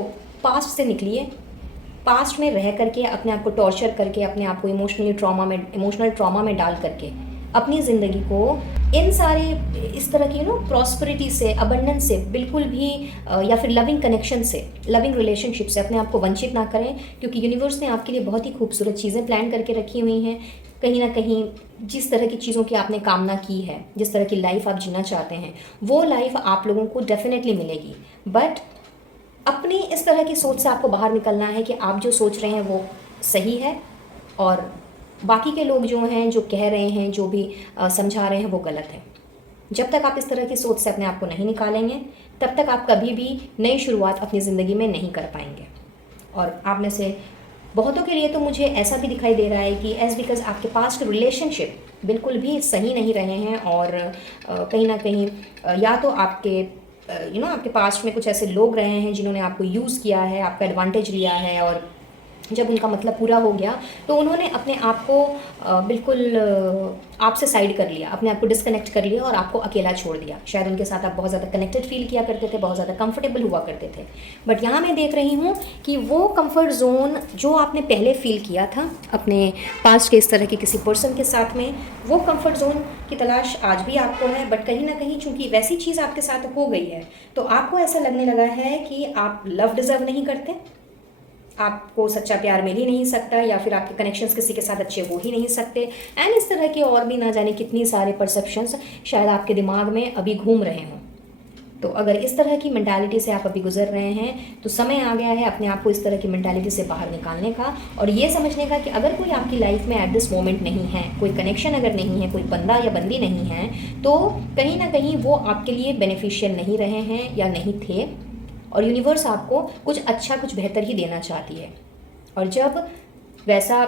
पास्ट से निकलिए, पास्ट में रह करके अपने आप को टॉर्चर करके, अपने आप को इमोशनल ट्रॉमा में डाल करके अपनी ज़िंदगी को इन सारे इस तरह की प्रॉस्पेरिटी से, अबंडेंस से बिल्कुल भी या फिर लविंग कनेक्शन से, लविंग रिलेशनशिप से अपने आप को वंचित ना करें, क्योंकि यूनिवर्स ने आपके लिए बहुत ही खूबसूरत चीज़ें प्लान करके रखी हुई हैं। कहीं ना कहीं जिस तरह की चीज़ों की आपने कामना की है, जिस तरह की लाइफ आप जीना चाहते हैं, वो लाइफ आप लोगों को डेफिनेटली मिलेगी। बट अपनी इस तरह की सोच से आपको बाहर निकलना है कि आप जो सोच रहे हैं वो सही है और बाकी के लोग जो हैं, जो कह रहे हैं, जो भी समझा रहे हैं वो गलत है। जब तक आप इस तरह की सोच से अपने आप को नहीं निकालेंगे तब तक आप कभी भी नई शुरुआत अपनी ज़िंदगी में नहीं कर पाएंगे। और आप में से बहुतों के लिए तो मुझे ऐसा भी दिखाई दे रहा है कि बिकॉज आपके पास्ट रिलेशनशिप बिल्कुल भी सही नहीं रहे हैं और कहीं ना कहीं या तो आपके आपके पास्ट में कुछ ऐसे लोग रहे हैं जिन्होंने आपको यूज़ किया है, आपका एडवांटेज लिया है, और जब उनका मतलब पूरा हो गया तो उन्होंने अपने आप को बिल्कुल आपसे साइड कर लिया, अपने आप को डिस्कनेक्ट कर लिया और आपको अकेला छोड़ दिया। शायद उनके साथ आप बहुत ज़्यादा कनेक्टेड फील किया करते थे, बहुत ज़्यादा कंफर्टेबल हुआ करते थे, बट यहाँ मैं देख रही हूँ कि वो कंफर्ट जोन जो आपने पहले फील किया था अपने पास्ट के इस तरह के किसी पर्सन के साथ में, वो कंफर्ट जोन की तलाश आज भी आपको है। बट कहीं ना कहीं चूंकि वैसी चीज़ आपके साथ हो गई है तो आपको ऐसा लगने लगा है कि आप लव डिज़र्व नहीं करते, आपको सच्चा प्यार मिल ही नहीं सकता, या फिर आपके कनेक्शंस किसी के साथ अच्छे हो ही नहीं सकते, एंड इस तरह के और भी ना जाने कितनी सारे परसेप्शंस शायद आपके दिमाग में अभी घूम रहे हों। तो अगर इस तरह की मेंटालिटी से आप अभी गुजर रहे हैं तो समय आ गया है अपने आप को इस तरह की मेंटालिटी से बाहर निकालने का और ये समझने का कि अगर कोई आपकी लाइफ में एट दिस मोमेंट नहीं है, कोई कनेक्शन अगर नहीं है, कोई बंदा या बंदी नहीं है, तो कहीं ना कहीं वो आपके लिए बेनिफिशियल नहीं रहे हैं या नहीं थे, और यूनिवर्स आपको कुछ अच्छा, कुछ बेहतर ही देना चाहती है। और जब वैसा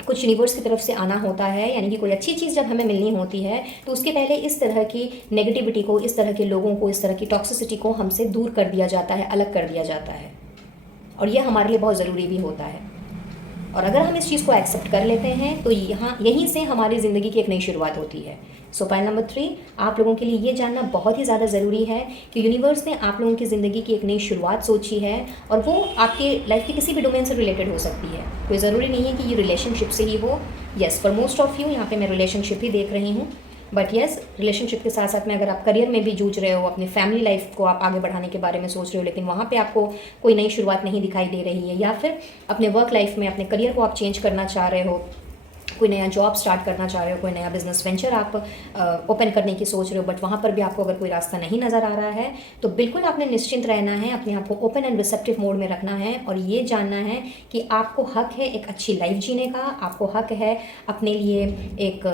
कुछ यूनिवर्स की तरफ से आना होता है, यानी कि कोई अच्छी चीज़ जब हमें मिलनी होती है, तो उसके पहले इस तरह की नेगेटिविटी को, इस तरह के लोगों को, इस तरह की टॉक्सिसिटी को हमसे दूर कर दिया जाता है, अलग कर दिया जाता है, और ये हमारे लिए बहुत ज़रूरी भी होता है। और अगर हम इस चीज़ को एक्सेप्ट कर लेते हैं तो यहीं से हमारी ज़िंदगी की एक नई शुरुआत होती है। सो पॉइंट नंबर 3, आप लोगों के लिए ये जानना बहुत ही ज़्यादा ज़रूरी है कि यूनिवर्स ने आप लोगों की ज़िंदगी की एक नई शुरुआत सोची है, और वो आपके लाइफ के किसी भी डोमेन से रिलेटेड हो सकती है। कोई ज़रूरी नहीं है कि ये रिलेशनशिप से ही हो। Yes, for most of you यहाँ पे मैं रिलेशनशिप ही देख रही हूँ, बट येस, रिलेशनशिप के साथ साथ में अगर आप करियर में भी जूझ रहे हो, अपनी फैमिली लाइफ को आप आगे बढ़ाने के बारे में सोच रहे हो, लेकिन वहाँ पे आपको कोई नई शुरुआत नहीं दिखाई दे रही है, या फिर अपने वर्क लाइफ में अपने करियर को आप चेंज करना चाह रहे हो, कोई नया जॉब स्टार्ट करना चाह रहे हो, कोई नया बिजनेस वेंचर आप ओपन करने की सोच रहे हो, बट वहाँ पर भी आपको अगर कोई रास्ता नहीं नज़र आ रहा है, तो बिल्कुल आपने निश्चिंत रहना है, अपने आप को ओपन एंड रिसेप्टिव मोड में रखना है, और ये जानना है कि आपको हक है एक अच्छी लाइफ जीने का, आपको हक है अपने लिए एक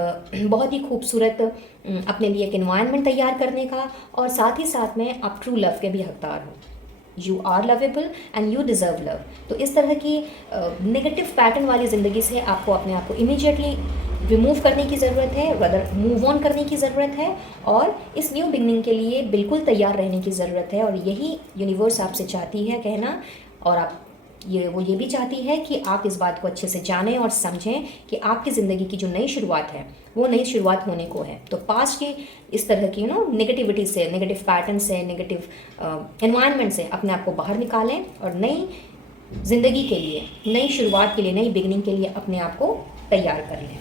बहुत ही खूबसूरत अपने लिए एक एनवायरनमेंट तैयार करने का, और साथ ही साथ में आप ट्रू लव के भी हकदार हो। You are lovable and you deserve love. तो इस तरह की नेगेटिव पैटर्न वाली ज़िंदगी से आपको अपने आप को इमीडिएटली रिमूव करने की ज़रूरत है, रदर मूव ऑन करने की ज़रूरत है, और इस न्यू बिगनिंग के लिए बिल्कुल तैयार रहने की ज़रूरत है। और यही यूनिवर्स आपसे चाहती है कहना, और आप वो ये भी चाहती है कि आप इस बात को अच्छे से जानें और समझें कि आपकी ज़िंदगी की जो नई शुरुआत है वो नई शुरुआत होने को है। तो पास्ट की इस तरह की नेगेटिविटी से, नेगेटिव पैटर्न से, नेगेटिव एनवायरनमेंट से अपने आप को बाहर निकालें, और नई ज़िंदगी के लिए, नई शुरुआत के लिए, नई बिगनिंग के लिए अपने आप को तैयार कर लें।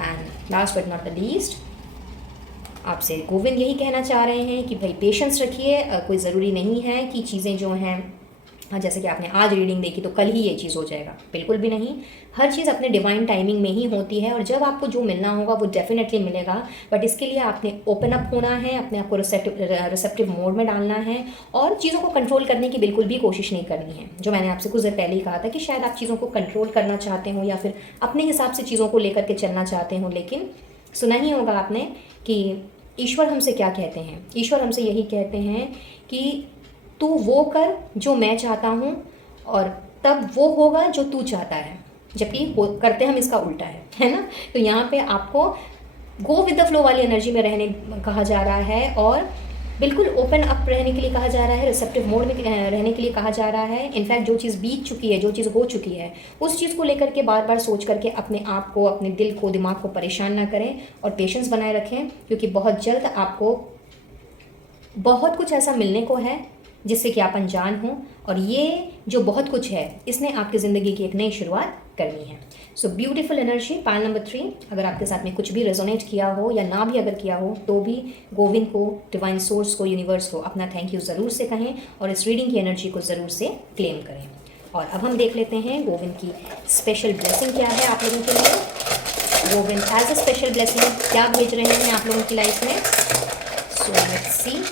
And last but not the least, आपसे गोविंद यही कहना चाह रहे हैं कि भाई पेशेंस रखिए। कोई ज़रूरी नहीं है कि चीज़ें जो हैं, जैसे कि आपने आज रीडिंग देखी तो कल ही ये चीज़ हो जाएगा, बिल्कुल भी नहीं। हर चीज़ अपने डिवाइन टाइमिंग में ही होती है, और जब आपको जो मिलना होगा वो डेफिनेटली मिलेगा, बट इसके लिए आपने ओपन अप होना है, अपने आप को रिसेप्टिव मोड में डालना है, और चीज़ों को कंट्रोल करने की बिल्कुल भी कोशिश नहीं करनी है। जो मैंने आपसे कुछ देर पहले ही कहा था कि शायद आप चीज़ों को कंट्रोल करना चाहते हो या फिर अपने हिसाब से चीज़ों को लेकर के चलना चाहते हो, लेकिन सुना ही होगा आपने कि ईश्वर हमसे क्या कहते हैं। ईश्वर हमसे यही कहते हैं कि तू वो कर जो मैं चाहता हूँ, और तब वो होगा जो तू चाहता है, जबकि करते हम इसका उल्टा है ना। तो यहाँ पे आपको गो विद द फ्लो वाली एनर्जी में रहने कहा जा रहा है, और बिल्कुल ओपन अप रहने के लिए कहा जा रहा है, रिसेप्टिव मोड में रहने के लिए कहा जा रहा है। इनफैक्ट जो चीज़ बीत चुकी है, जो चीज़ हो चुकी है, उस चीज़ को लेकर के बार बार सोच करके अपने आप को, अपने दिल को, दिमाग को परेशान ना करें और पेशेंस बनाए रखें, क्योंकि बहुत जल्द आपको बहुत कुछ ऐसा मिलने को है जिससे कि आप अनजान हों, और ये जो बहुत कुछ है इसने आपकी ज़िंदगी की एक नई शुरुआत करनी है। So beautiful energy, pile number 3। अगर आपके साथ में कुछ भी रेजोनेट किया हो या ना भी अगर किया हो तो भी गोविंद को, डिवाइन सोर्स को, यूनिवर्स को अपना थैंक यू ज़रूर से कहें और इस रीडिंग की एनर्जी को ज़रूर से क्लेम करें। और अब हम देख लेते हैं गोविंद की स्पेशल ब्लेसिंग क्या है आप लोगों के लिए। Govind as a special blessing क्या भेज रहे हैं आप लोगों की लाइफ में। सो लेट्स सी,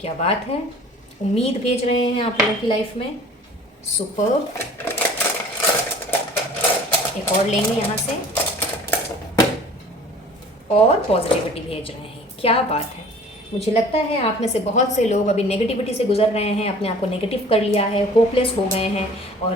क्या बात है, उम्मीद भेज रहे हैं आप लोगों की लाइफ में। सुपर्ब। एक और लेंगे यहाँ से, और पॉजिटिविटी भेज रहे हैं। क्या बात है, मुझे लगता है आप में से बहुत से लोग अभी नेगेटिविटी से गुजर रहे हैं, अपने आप को नेगेटिव कर लिया है, होपलेस हो गए हैं और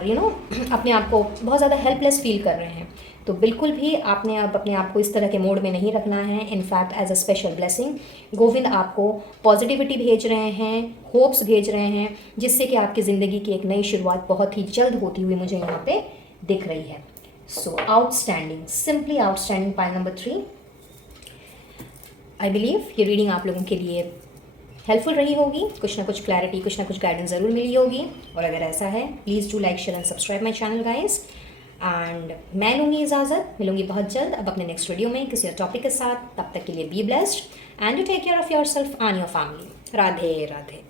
अपने आप को बहुत ज़्यादा हेल्पलेस फील कर रहे हैं। तो बिल्कुल भी आपने अपने आप को इस तरह के मोड में नहीं रखना है। In fact as a special blessing Govind आपको पॉजिटिविटी भेज रहे हैं, होप्स भेज रहे हैं, जिससे कि आपकी ज़िंदगी की एक नई शुरुआत बहुत ही जल्द होती हुई मुझे यहाँ पे दिख रही है। So outstanding, simply outstanding, pile number 3। I believe ये रीडिंग आप लोगों के लिए हेल्पफुल रही होगी, कुछ ना कुछ क्लैरिटी, कुछ ना कुछ गाइडेंस ज़रूर मिली होगी। और अगर ऐसा है please do like, share and subscribe my channel guys. And मैं लूँगी इजाज़त, मिलूंगी बहुत जल्द अब अपने नेक्स्ट वीडियो में किसी और टॉपिक के साथ। तब तक के लिए be blessed and you take care of your self and your family. Radhe Radhe.